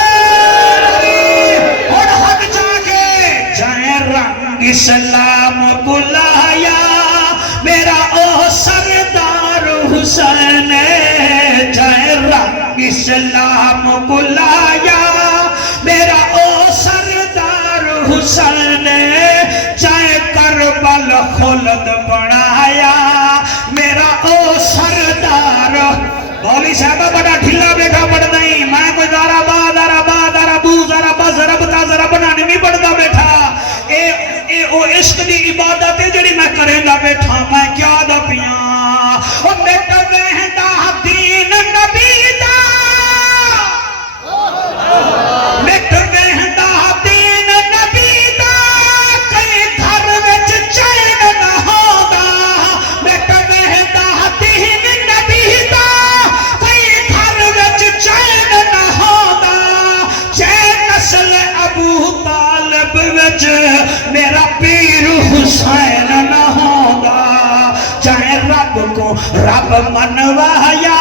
اور حق جا کے جائے رنگ اسلام بلایا میرا او سردار حسین جائے رنگ اسلام بلایا میرا او سردار حسین جائے کربل خلد بنایا میرا او سردار مولی صاحبہ بڑا ڈھلا بیٹھا پڑھ نہیں میں کوئی دارا با بو ذرا بز ربتا ذرا بنانے میں پڑھتا بیٹھا اے او عشق دی عبادت ہے جڑی میں کریں گا بیٹھا میں کیا دا پیاں او بیٹا وہدہ دین نبی دا بیٹا وہدہ دین نبی دا کئی گھر وچ چین نہ ہودا بیٹا وہدہ دین نبی دا چین نہ ہودا چین نسل ابو طالب وچ میرا پیر حسین نہ ہودا چاہے رب کو رب منوایا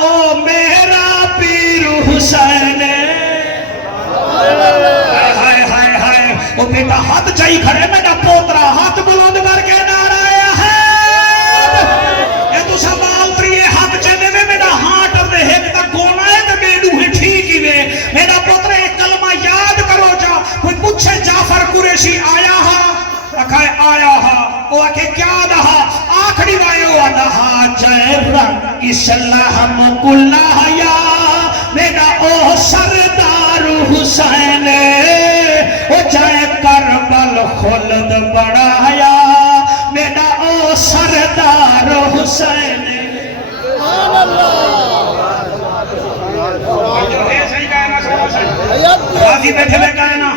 او میرا پیر حسین ہائے ہائے ہائے او بیٹا ہاتھ چاہی کھڑے میرا پوترا ہاتھ بلند کر کے نعرہ ہے اے تو سوال تریے ہاتھ چاہنے میں میرا ہاتھ اور دے ایک تک گونا ہے تو بیڈو ہے ٹھیک ہی وے میرا پتر ایک کلمہ یاد کرو جا کوئی پوچھے جعفر قریشی آیا ہا رکھائے آیا ہا وہ آکے کیا دہا آخری وائیو آدہا جائے رنگ اسلام کلایا میرا او سردار حسین او جائے کربل خلد بڑھایا میرا او سردار حسین راضی بیٹھے میں کہنا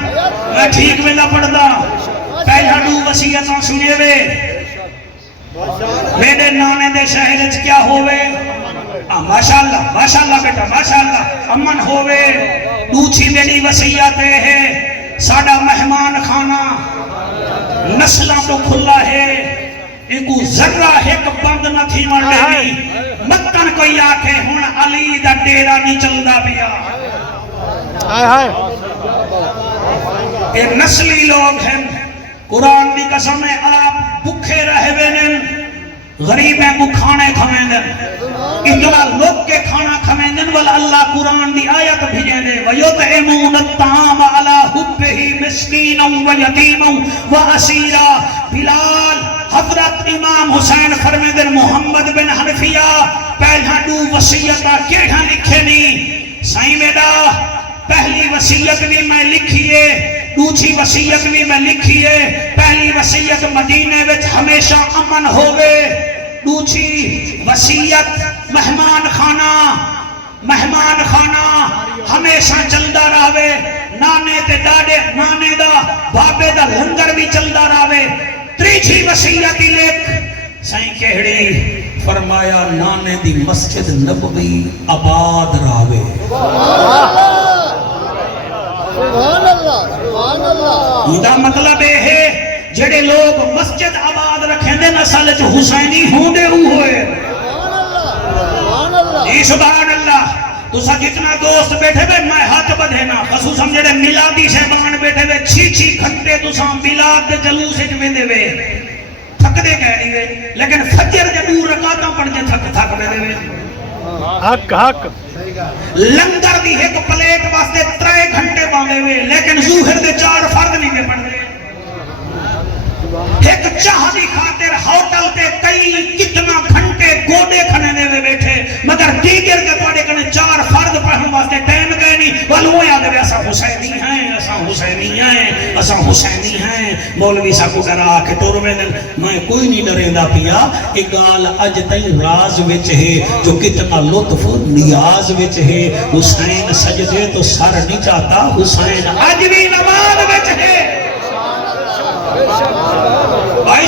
میں ٹھیک میں نہ پڑھتا پہلا دو وسیعتاں سنے وے میرے نانے دے شہر کیا ہوئے ماشاءاللہ بیٹا ماشاءاللہ امن ہوئے دوچھی میری وسیعت ہے ساڑا مہمان خانہ نسلہ تو کھلا ہے ایکو ذرہ ایک بند نہ تھی مرنے بھی مکن کوئی آکھے ہون علی دا ڈیرہ نہیں چلدا بیا یہ نسلی لوگ ہیں قرآن دی قسم ہے آپ بکھے رہے وینن غریبیں کو کھانے کھویندن اتنا لوگ کے کھانا کھویندن والا اللہ قرآن دی آیت بھیجیں دے وَيُطْعِمُونَ الطَّعَامَ عَلَى حُبِّهِ مِسْكِينًا وَيَتِيمًا وَأَسِيرًا بلال حضرت امام حسین فرمیدن محمد بن حنفیہ پہلا دو وسیعتہ کیڑھا لکھے نہیں سائیں میڈا پہلی وسیعت بھی میں لکھیے دوسری وسیعت بھی میں لکھیے پہلی وسیعت مدینے وچ ہمیشہ امن ہوئے دوسری وسیعت مہمان خانہ ہمیشہ چلدا رہے نانے تے ڈاڈے نانے دا بابے دا لنگر بھی چلدا رہے تیسری وسیعت لکھ سائیں کہڑی فرمایا نانے دی مسجد نبوی آباد رہے دا مطلب ہے جڑے لوگ مسجد آباد رکھیں دے نسل چ حسینی ہوں دے ہوئے سبحان اللہ تسا جتنا دوست بیٹھے بے میں ہاتھ بدھے نا خصوصاً جڑے میلادی شہبان بیٹھے بے 6 گھنٹے تسا میلاد دے جلوس وچ ویندے وے تھک دے کہہ نہیں وے لیکن فجر دے 2 رکعتاں پڑھ کے تھک ویندے وے حق لنگر دی ایک پلیٹ واسطے 3 گھنٹے باندھے وے لیکن ظہر دے 4 فرض نہیں پڑھ دے ایک چاہ دی خاطر ہوٹل تے کئی کتنا گھنٹے گوڑے کھنے دے وے بیٹھے مگر دیگر کے پاڑے کنے 4 فرض پڑھن واسطے ٹائم گئے نہیں والوں یاد ہے اسا حسینی ہیں اسا حسینی ہیں اسا حسینی ہیں مولوی صاحب کو ڈرا کے ٹور میں میں کوئی نہیں ڈریندا پیا ایک گال اج تائیں راز وچ ہے جو کتنا لطف نیاز وچ ہے حسین سجدے تو سر نہیں چاہتا حسین اج بھی نماز وچ ہے بھائی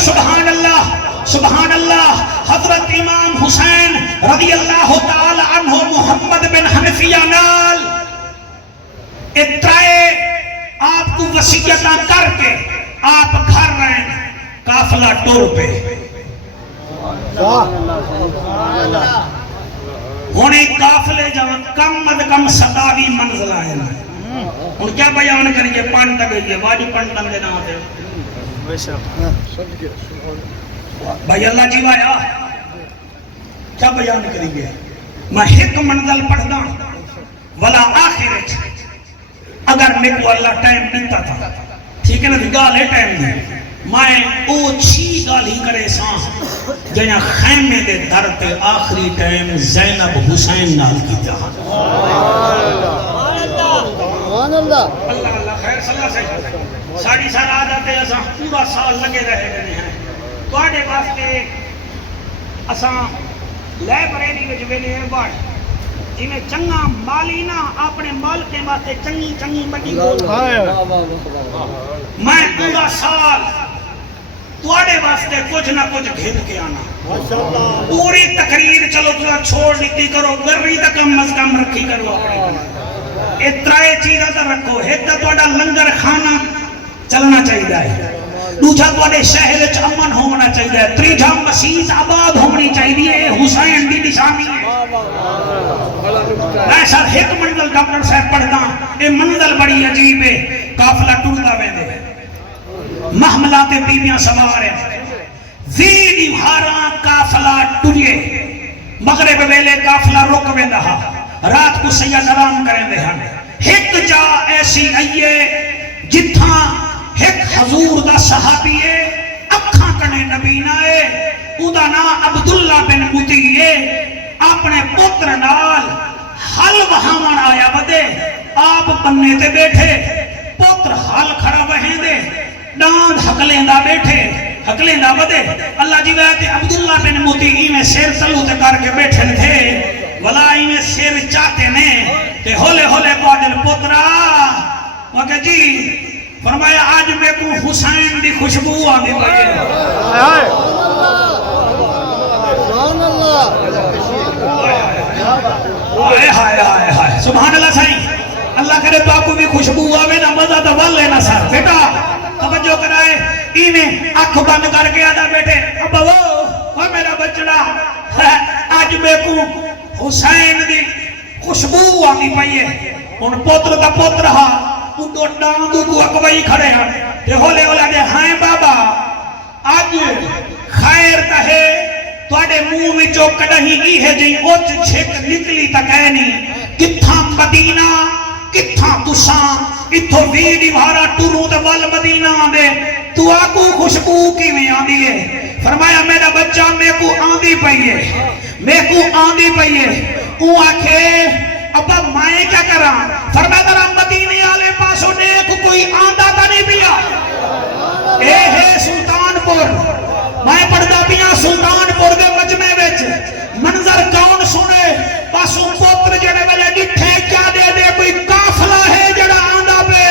سبحان اللہ حضرت امام حسین رضی اللہ تعالی عنہ محمد بن حنفیہ نال اترائے آپ کو وصیتاں کر کے آپ گھر رہے قافلہ ٹور پہ ہونے قافلے جہاں کم از کم 27 منزل آئے ان کیا بیان کریں گے پان تک گئی ہے واجی پان تک دینا ہوتے بھائی اللہ جی آیا کیا بیان کریں گے میں ایک منزل پڑھدا ولا آخر اگر میں کو اللہ ٹائم دیتا تھا ٹھیک ہے نا گالے ٹائم دی میں او چھی گالی کرے سان جنہاں خیمے دے در تے آخری ٹائم زینب حسین نال کی تھا اللہ خیر صلی اللہ سے ساڑی سال آدھا تے اساں پورا سال لگے رہے ہیں توڑے واسطے اساں لائبریری وچ ویلے ہیں باڑ جی میں چنگا مالی نا اپنے مال کے واسطے چنگی بڑی گول میں پورا سال توڑے واسطے کچھ نہ کچھ گھن کے آنا پوری تقریر چلو تو چھوڑ دیتی کرو گرمی تا کم از کم رکھی کرو اپنے اترائے چیزہ تا رکھو ایک تا توڑا لنگر کھانا چلنا چاہیے ہے دوجہ توڑے شہر چ امن ہونا چاہیے ہے تریجہ مسیح آباد ہونی چاہیے ہے حسین دی نشانی ہے میں سر ایک منزل ڈاکٹر صاحب پڑھتا یہ منزل بڑی عجیب ہے قافلہ ٹوٹا ویندے محملات بیویاں سوار ہیں زیدی بھاراں قافلہ ٹوٹے مغرب ویلے قافلہ رک ویندا رات کو سید آرام کریں دے ہن ایک جا ایسی آئیے جتھاں ایک حضور دا صحابی ہے اکھاں کنے نبی نہ ہے ادا نا عبداللہ بن مطیع ہے اپنے پتر نال حل وہاں آیا بدے آپ بننے تے بیٹھے پتر حل کھڑا وہیں دے ڈاند حقلیں دا بیٹھے حقلیں دا بدے اللہ جی ویتے عبداللہ بن مطیع میں سیر سلو تے کر کے بیٹھے تھے ولائی میں سیر چاہتے نے کہ ہولے ہولے قادل پترا وکہ جی فرمایا آج میں کو حسین دی خوشبو آنے لگے سبحان اللہ صحیح اللہ کرے تو آپ کو بھی خوشبو آوے نا مزہ تو بل لینا سر بیٹا توجہ کرائے ایمیں آنکھ بند کر کے آدھا بیٹے ابا وہ میرا بچڑا آج میں کو حسین دی خوشبو آنی پائیے ان پوتر کا پوتر ہاں تو ڈاندو کو اکوائی کھڑے ہیں تے ہولے ہولے دے ہائیں بابا آج خیر کہے تو آڈے منہ میں جو کڑہی گی ہے جی اوچ چھک نکلی تک ہے نہیں کتھاں مدینہ کتھاں تساں اتھو ویڈی بھارا ٹوروں تے وال مدینہ آدھے تو آکو خوشبو کی میں آدھی ہے فرمایا میرا بچہ میں کو آندھی پئیے میں کو آندھی پئیے او آکھے ابا مائیں کیا کرا فرمایا درہ مدینے آلے پاسوں دیکھ کوئی آندھا تا نہیں پیا اے ہے سلطان پور میں پڑھدا پیا سلطان پور دے مجمع وچ منظر کون سنے پاسوں پوتر جڑے وجہ ڈٹھے کیا دے دے کوئی قافلہ ہے جڑا آندھا پہ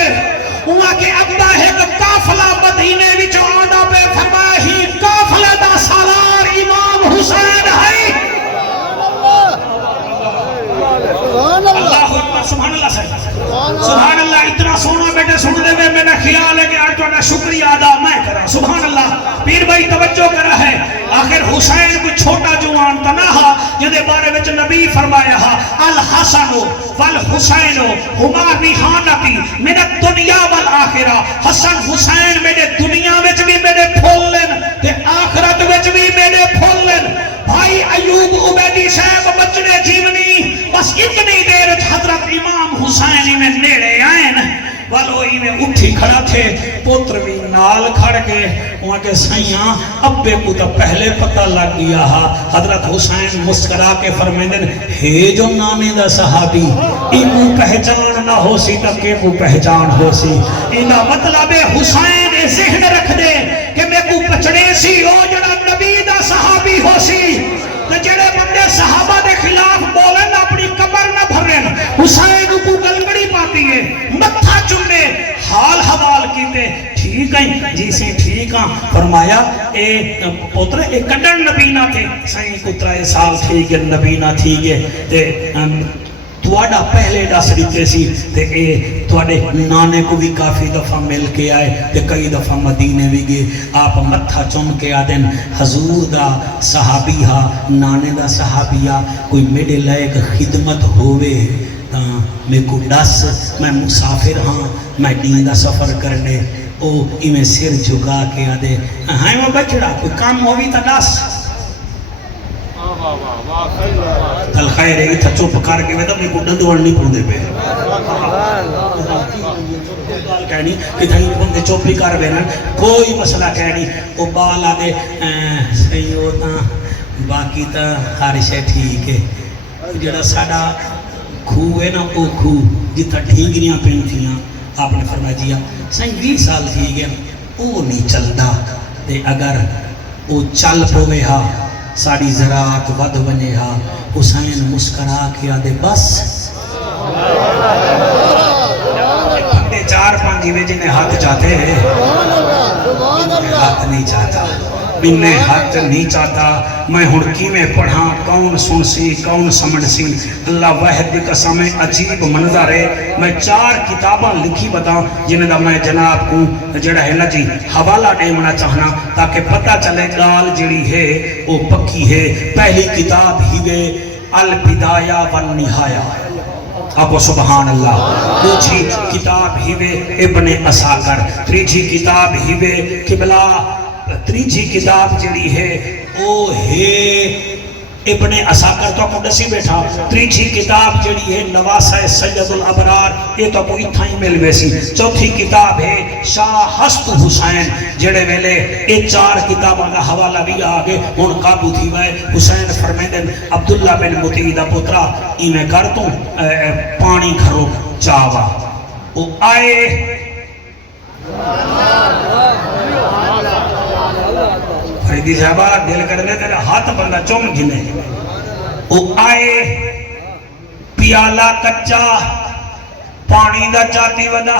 وہاں کے ابا ہے کہ قافلہ مدینے وچ آندھا پہ فرمایا ہی قافلہ دا سالار امام حسین ہے اللہ سبحان اللہ سبحان اللہ اتنا سونا بیٹے سن دے میں میرا خیال ہے کہ آج تو شکریہ ادا میں کرا سبحان اللہ پیر بھائی توجہ کرا ہے آخر حسین کو چھوٹا جوان تنہا جدے بارے وچ نبی فرمایا الحسن والحسین ہما ریحانتی من الدنیا والآخرہ حسن حسین میرے دنیا وچ بھی میرے پھول لین تے آخرت وچ بھی میرے پھول لین بھائی ایوب عبیدی صاحب بچنے جیونی بس اتنی دیر حضرت امام حسین میں نیڑے آئے والوئی میں اٹھی کھڑا تھے پوتر بھی نال کھڑ کے وہاں کے سیاں ابے کو تو پہلے پتہ لگ گیا حضرت حسین مسکرا کے فرمیدن ہے جو نانے دا صحابی انہوں پہچان نہ ہو سی تکے کو پہچان ہو سی انہا مطلب حسین ذہن رکھ دے کہ میں کو پچڑے سی او جڑا نبی دا صحابی ہو سی جڑے بندے صحابہ دے خلاف بولن اپنی قبر نہ بھرن حسین کو گلگڑی پاتی ہے متھا چنے حال حوال کیتے ٹھیک ہیں جی سے ٹھیک ہاں فرمایا اے پوتر اے کڈن نبی نہ تھے سائیں کو 3 سال ٹھیک ہے نبی نہ ٹھیک ہے تے تواڈا پہلے دس دیتے سی تے اے تواڈے نانے کو بھی کافی دفعہ مل کے آئے تے کئی دفعہ مدینے بھی گئے آپ متھا چن کے آدن حضور دا صحابی ہا نانے دا صحابی ہا کوئی میرے لائق خدمت ہوئے تا میں کو دس میں مسافر ہاں میں دین دا سفر کرنے او میں سر جھکا کے آدے ہاں وہ بچڑا کوئی کام ہوئی تا دس تل خیر ہے تھا چوپ کر کے ویدہ میں کو ڈندوڑ نہیں پڑھنے پہ کہنی کہ تھا پڑھنے چوپی کر بینا کوئی مسئلہ کہنی وہ بال آدھے صحیح ہوتا باقی تا ہر شے ٹھیک ہے جڑا ساڑا کھو ہے نا وہ کھو جتا ٹھیگریاں پہن تھیاں آپ نے فرمایا جیا صحیح 20 سال تھی گیا وہ نہیں چلتا تے اگر وہ چل پوے ہا ساڑی زراعت ود ونے ہا حسین مسکرا کے آدھے بس بندے 4-5 بجے نے ہاتھ چاہتے ہیں ہاتھ نہیں چاہتا میں ہاتھ نہیں چاہتا میں ہڑکی میں پڑھا کون سن سی کون سمجھ سی اللہ واحد کی قسم عجیب منظر ہے میں 4 کتاباں لکھی بتاؤں جنہیں دا میں جناب کو جڑا ہے نا جی حوالہ دینا چاہنا تاکہ پتہ چلے گال جڑی ہے وہ پکی ہے پہلی کتاب ہی وے البدایہ والنہایہ ابو سبحان اللہ دوسری کتاب ہی وے ابن عساکر تیسری کتاب ہی وے قبلہ تیسری کتاب جڑی ہے وہ ہے ابن عساکر تو کو دسی بیٹھا تیسری کتاب جڑی ہے نواسہ سید الابرار یہ تو کوئی تھا ہی مل ویسی چوتھی کتاب ہے شاہ حسن حسین جڑے ویلے یہ 4 کتابوں کا حوالہ بھی آگے ان قابو تھی وائے حسین فرمیدن عبداللہ بن مطیع پترا انہیں کر تو پانی کھرو چاوا وہ آئے فریدی صاحبہ دل کرنے تیرا ہاتھ بندہ چوم گھنے وہ آئے پیالہ کچا پانی دا چاہتی ودا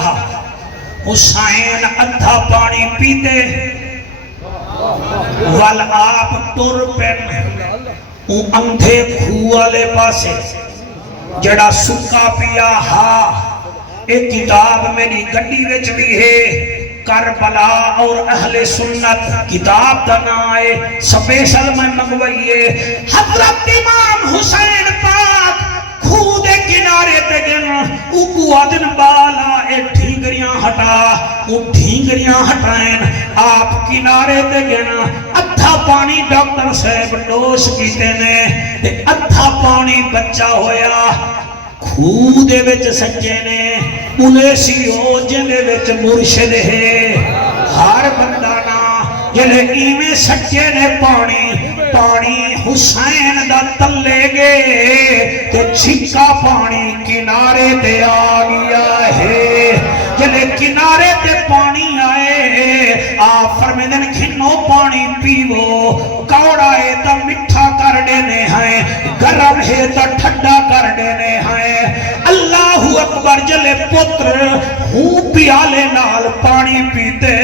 حسین ادھا پانی پیتے وال آپ ٹر پین وہ اندھے کھوالے پاسے جڑا سکا پیا ہا ایک کتاب میری گڑی وچ بھی ہے کربلا اور اہل سنت کتاب دنا آئے سپیشل میں منگوائیے حضرت امام حسین پاک خود کنارے تے گنا اوکو آدن بالا اے ڈھینگریاں ہٹا او ڈھینگریاں ہٹائیں آپ کنارے تے گنا ادھا پانی ڈاکٹر صاحب نوش کیتے نے ادھا پانی بچہ ہویا خودے وچ سچے نے انیسی ہو جنے وچ مرشد ہے ہر بندانا جنے ایمیں سچے نے پانی حسین دا تلے گے تے چھکا پانی کنارے تے آگیا ہے جنے کنارے تے پانی آئے آپ فرمیدن کھنو پانی پیو کوڑائے تا مٹھا کر دینے ہیں گرم ہے تا ٹھڈا کر دینے ہیں اللہ اکبر جلے پتر ہوں پیالے نال پانی پیتے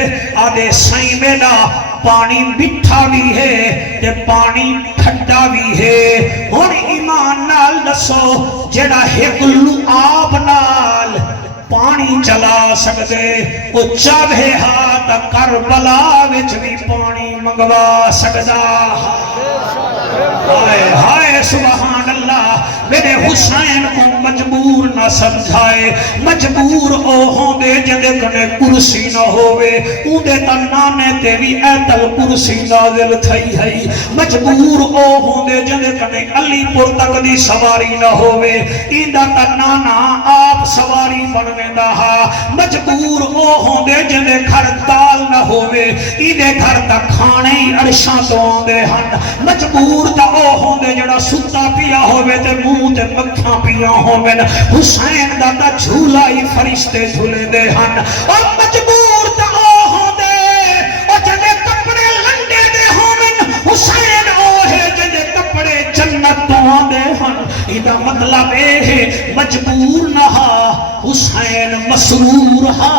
آدھے سائیں میرا پانی مٹھا بھی ہے تے پانی ٹھڈا بھی ہے اور ایمان نال دسو جڑا ایک لعاب چلا سکدے او چاہے ہاتھ کربلا وچ بھی پانی منگوا سکدا ہائے ہائے سبحان اللہ میرے حسین کو مجبور نہ سمجھائے مجبور او ہوندے جدے کنے کرسی نہ ہووے اودے تا نانے تے بھی ایتل کرسی نازل تھئی ہے مجبور او ہوندے جدے کنے علی پور تک دی سواری نہ ہووے ایندا تا نانا آپ سواری بنویندا ہا مجبور او ہوندے جدے گھر دال نہ ہووے ایدے گھر تا کھانے ہی عرشاں تو آندے ہن مجبور تا او ہوندے جڑا ستا پیا ہووے تے منہ تے مکھیاں پیا ہوویں حسین دا تا جھولا ہی فرشتے جھولے دے ہن اور مجبور تا او ہوندے او جدے کپڑے لنڈے دے ہوویں حسین او ہے جدے کپڑے جنت تو آندے ہن ایدا مطلب اے ہے مجبور نہ ہا حسین مسرور ہا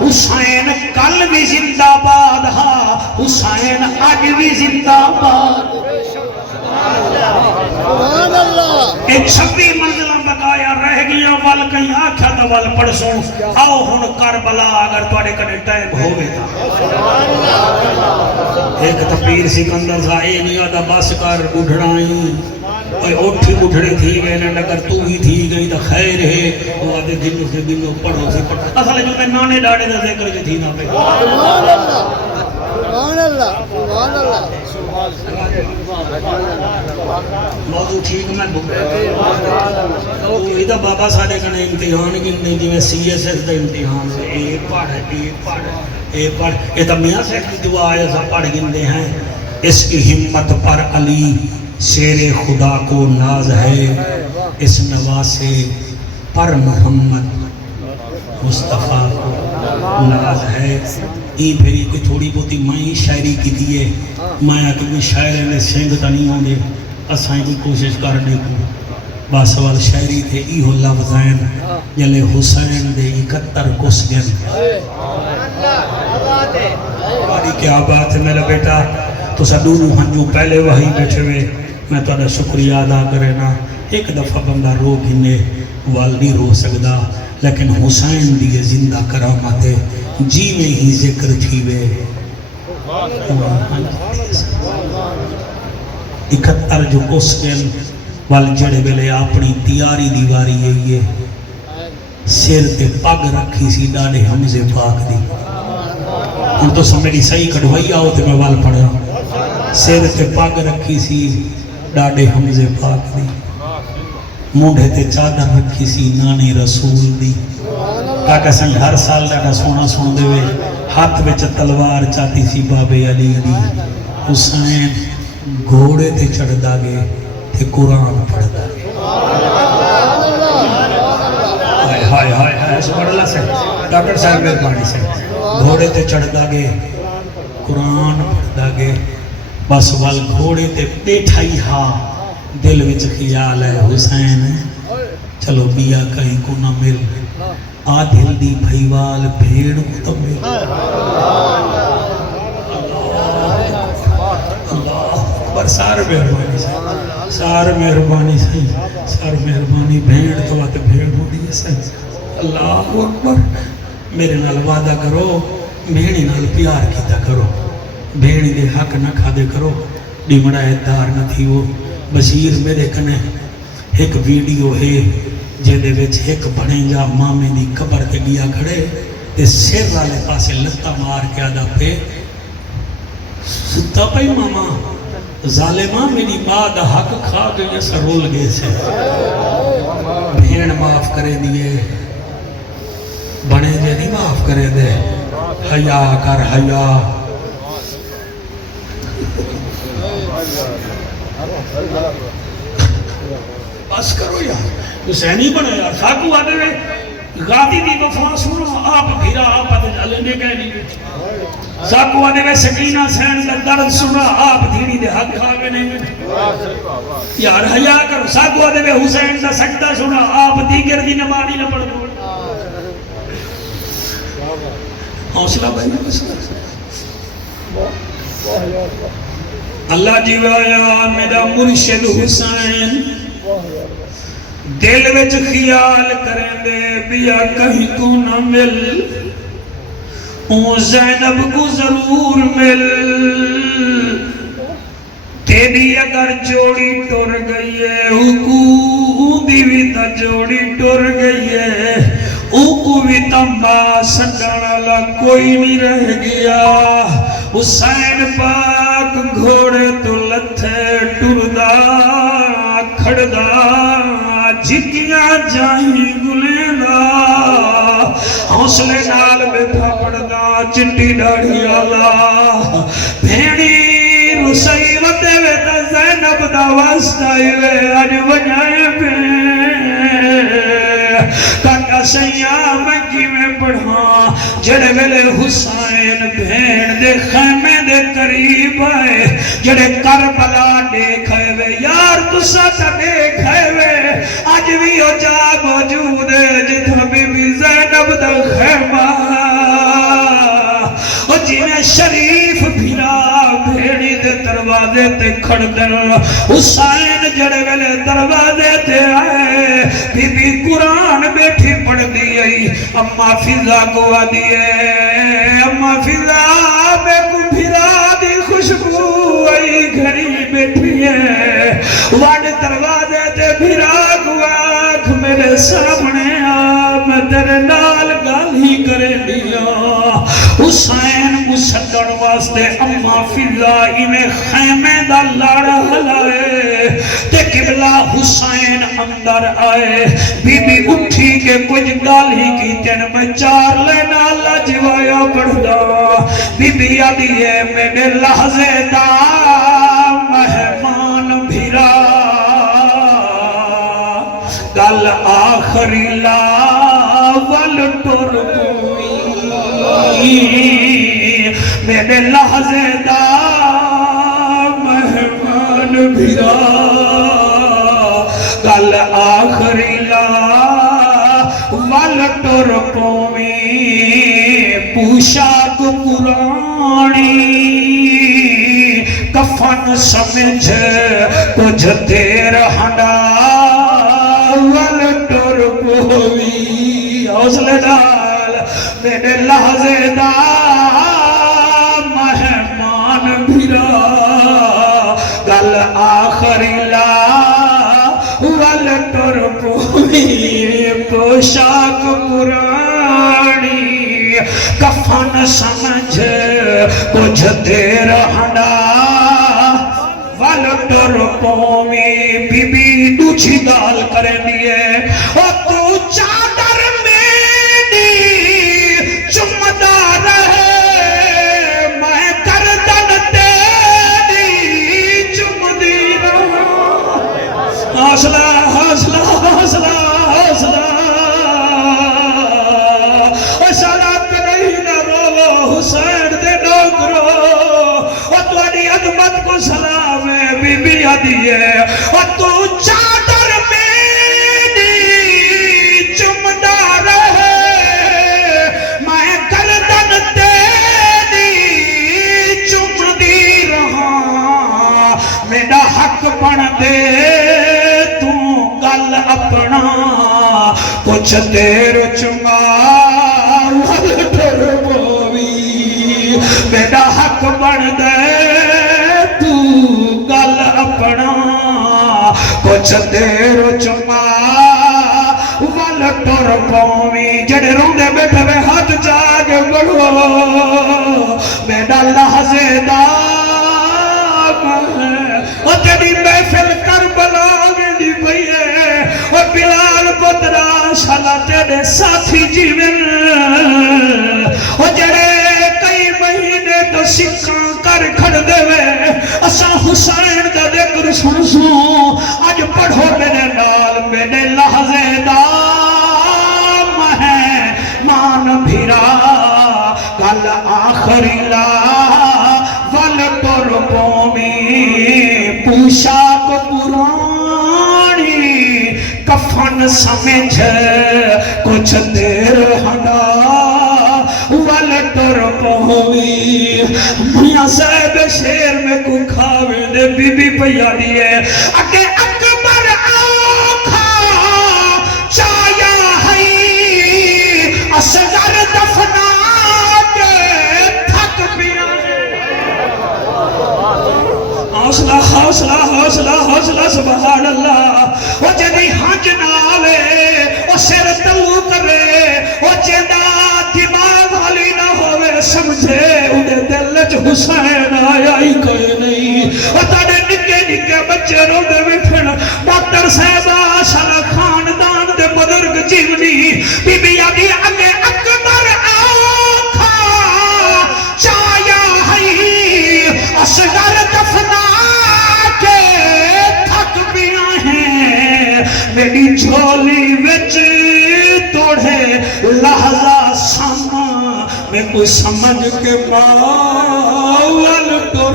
حسین کل بھی زندہ باد ہا حسین آج بھی زندہ باد ایک 26 منزلہ بقایا رہ گیا وال کہیں آکھا تا وال پڑسوں آؤ ہن کربلا اگر توڑے کنے ٹائم ہوئے تا ایک تپیر سکندر سا اے نہیں آدھا بس کر اٹھڑائیں اوٹھی اٹھڑے تھی گئے نا اگر تو ہی تھی گئی تا خیر ہے وہ آدھے دنوں سے دنوں پڑھو سے پڑھو اصل جو میں نانے ڈاڑے دا ذکر جو تھی نا پہ سبحان اللہ سبحان اللہ موضوع ٹھیک میں ادھا بابا سارے کنے امتحان گننے جی میں سی ایس ایس دا امتحان سے اے پڑھ اے تا میاں سے کی دعا آیا سا پڑھ گننے ہیں اس کی ہمت پر علی شیر خدا کو ناز ہے اس نواسے پر محمد مصطفیٰ کو ناز ہے ای پھری کوئی تھوڑی بہتی مائیں شاعری کی دیئے مائیں کہ کوئی شاعر نے سینگتا نہیں ہوں دے اسائیں کی کوشش کرنے کو باسوال شاعری تھے ای ہو لفظین جلے حسین دے 71 کس گن باری کیا بات ہے میرا بیٹا تو سدونو ہنجو پہلے وہی بیٹھے ہوئے میں تو ادا شکریہ ادا کرے نا ایک دفعہ بندہ رو گھنے والدی رو سکدا لیکن حسین دیئے زندہ کرامت جی میں ہی ذکر تھی وے 71 جو کسکن وال جڑے بلے اپنی تیاری دیواری یہ سر تے پگ رکھی سی ڈاڑے حمزے پاک دی ان تو سمیری صحیح کڑوائی آؤ تے میں وال پڑھا سر تے پگ رکھی سی ڈاڑے حمزے پاک دی موڑے تے چادر رکھی سی نانی رسول دی کاکا سنگ ہر سال ڈاڑا سونا سن دے وے ہاتھ وچ تلوار چاہتی سی بابے علی علی حسین گھوڑے تے چڑھ دا گے تے قرآن پڑھ دا گے ہائے ہائے ہائے سبحان اللہ سے ڈاکٹر صاحب مہربانی سے گھوڑے تے چڑھ دا گے قرآن پڑھ دا گے بس وال گھوڑے تے بیٹھائی ہاں دل وچ خیال ہے حسین چلو بیا کہیں کو نہ مل آدھل دی بھائیوال بھیڑ کو تو مل اللہ پر سار مہربانی سے سار مہربانی سے سار مہربانی بھیڑ تو آتے بھیڑ ہو دی سے اللہ اکبر میرے نال وعدہ کرو بھیڑی نال پیار کیتا کرو بھیڑی دے حق نہ کھا دے کرو ڈیمڑا ادار نہ تھی وہ بشیر میرے کنے ایک ویڈیو ہے جے دے وچ ایک بڑے جا مامے دی قبر تے گیا کھڑے تے سر والے پاسے لتا مار کے آدھا پہ ستا پئی ماما ظالمہ میری ماں دا حق کھا گئی ایسا رول گئے سے بھیڑ معاف کرے دیئے بڑے جے نہیں معاف کرے دے حیا کر حیا بس کرو یار حسینی بنے یار ساکو آدھے وے غادی دی وفا سنو آپ بھیرا آپ آدھے جلنے گئے نہیں بیٹھے ساکو آدھے وے سکینہ سین کا درد سنو آپ دھیری دے حق کھاگے نہیں بیٹھے یار حیا کرو ساکو آدھے وے حسین کا سجدہ سنو آپ دیگر دی نمانی نہ پڑھ دو حوصلہ بھائی اللہ جیوایا میرا مرشد حسین دل وچ خیال کریں دے بیا کہیں کو نہ مل اون زینب کو ضرور مل تیری اگر جوڑی ٹر گئی ہے اوکو دی بھی تا جوڑی ٹر گئی ہے اوکو بھی تمبا سنڈانا کوئی نہیں رہ گیا حسین پاک گھوڑے تو لتھے ٹردہ کھڑدہ جھکیاں جائیں گلیندہ حوصلے نال بیٹھا پڑھدا چٹی ڈاڑھی آلہ بھیڑی رسائی وطے ویتا زینب دا واسطائی وے آج وجائے پہ کاکا سیاں میں کی میں پڑھا جڑے ویلے حسین بھیڑ دے خیمے دے قریب آئے جڑے کربلا دیکھائے وے یار تسا تا دیکھائے وے آج بھی ہو جا موجود ہے جتنا بی بی زینب دا خیمہ اور جنہیں شریف بھیرا بھیڑی دے دروازے تے کھڑ دل حسین جڑے ویلے دروازے تے آئے بی بی قرآن بیٹھی پڑھ دیئے اممہ فضا کو آدیئے اممہ فضا میں کو بھیرا دی خوشبو آئی گھری بیٹھی ہے واڑ دروازے تے بھیرا کو آنکھ میرے سامنے میں تیرے نال گالی کرے دیا حسین مسکڑ واسطے اممہ فضا انہیں خیمے دا لڑ ہلائے تے قبلہ حسین اندر آئے بی بی اٹھی کے کچھ گالی کی تین میں چار لینا اللہ جوایا پڑھدا بی بی آدھی ہے میرے لحظے دا مہمان بھیرا کل آخری لاول ٹر میرے لحظے دا مہمان بھیرا کل آخری لاول ٹر پومی پوشاک پرانی کفن سمجھ کچھ دیر ہنڈا ول ٹر پومی حوصلے دار میرے لحظے دا مہمان بھیرا گل آخری ول ٹر پومی پوشاک پرانی کفن سمجھ کچھ دیر ہنڈا ول ٹر پومی بی بی دوچھی دال کرے دیئے اور تو چادر میری چمدہ رہے میں کردن تیری چمدی رہا حوصلہ حوصلہ حوصلہ حوصلہ سلام نہیں نہ رو حسین دے نوکرو اور تو اڈی عظمت کو سلام ہے بی بی آدھی ہے اور تو چادر میری چمدہ رہے میں گردن تیری چمدی رہا میرا حق بن دے تو گل اپنا کچھ دیر چما میرا حق بن دے تو گل اپنا کچھ دیر چما ول ٹر پومی جڑے روندے بیٹھے وے ہاتھ جاگ بڑھو میرا لحظے دا اور تیری محفل کربلا میں دی پئی ہے اور بلال پترا شالا تیرے ساتھی جیون اور جڑے کئی مہینے تو سکھاں کر کھڑ دے وے اساں حسین دا ذکر سن سوں آج پڑھو میرے نال میرے لحظے دا مہمان بھیرا گل آخری ول ٹر پومی پوشاک پرانی کفن سمجھ کچھ دیر ہنڈا ول ٹر پومی میاں صاحب شیر میں کو کھاوے دے بی بی پیا دیئے اکے اکبر آکھا چایا ہے حوصلہ حوصلہ حوصلہ حوصلہ سبحان اللہ وہ جدی ہنج نہ آوے وہ سر تلو کرے وہ چیدہ دماغ والی نہ ہوئے سمجھے انہیں دل چ حسین آیا ہی کوئی نہیں وہ تاڑے نکے نکے بچے رو دے وٹھن ڈاکٹر صاحبہ سارا خاندان دے بزرگ جیونی بی بی آدھی اگے اکبر آکھا چایا ہے اصغر دفنا کے تھک پیا ہیں میری جھولی وچ توڑے لحظہ ساما میں کوئی سمجھ کے ماول ٹور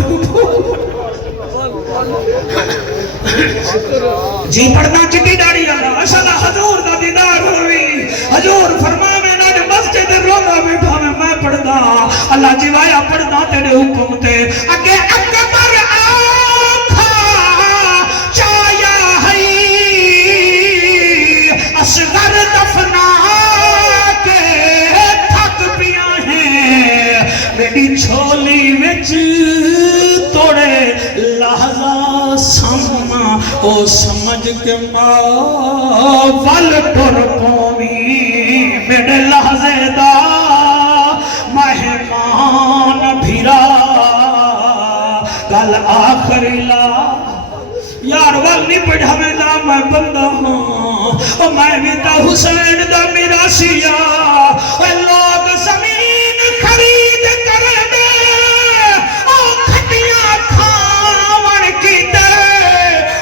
جی پڑھنا چٹی ڈاڑی اللہ اشلا حضور دا دیدار ہوئی حضور فرما میں نے مسجد روزہ بیٹھا میں پڑھنا اللہ جوایا پڑھنا تیرے حکم تے اگے اکبر آکھا چایا ہے اصغر دفنا کے تھک پیا ہیں میری جھولی وچ توڑے لحظہ ساما او سمجھ کے ماول ٹر پومی میرے لحظے دا مہمان بھیرا گل آخری لا یار وال نہیں پڑھا میں دا میں بندہ ہوں او میں بھی تا حسین دا میرا سیا اے لوگ زمین خرید کر دے او کھٹیاں کھاون کی دے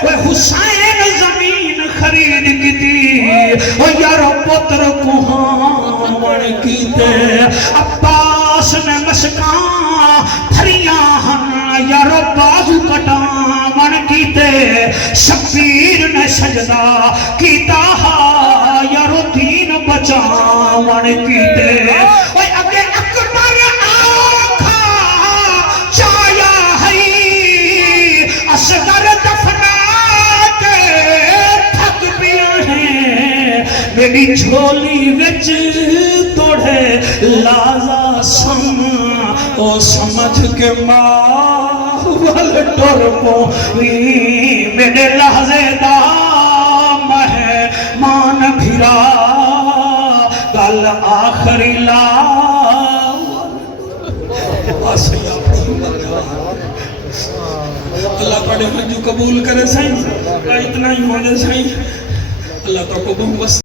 اے حسین زمین خرید کی دی او یارو پتر کوہاون کی دے عباس نے مشکاں تھریاں ہن یارو بازو کٹاون کی دے شبیر نے سجدہ کیتا ہا یارو دین بچاون کی دے اے اگے اکبر آکھا چایا ہے اصغر دفنا کے تھک پیا ہیں میری جھولی وچ توڑے لازا سما او سمجھ کے ماول ٹر پوی میرے لحظے دا مہمان بھیرا گل آخری لا اللہ پڑھے منجو قبول کرے سائیں اتنا ہی ہونے سائیں اللہ تو کو بہت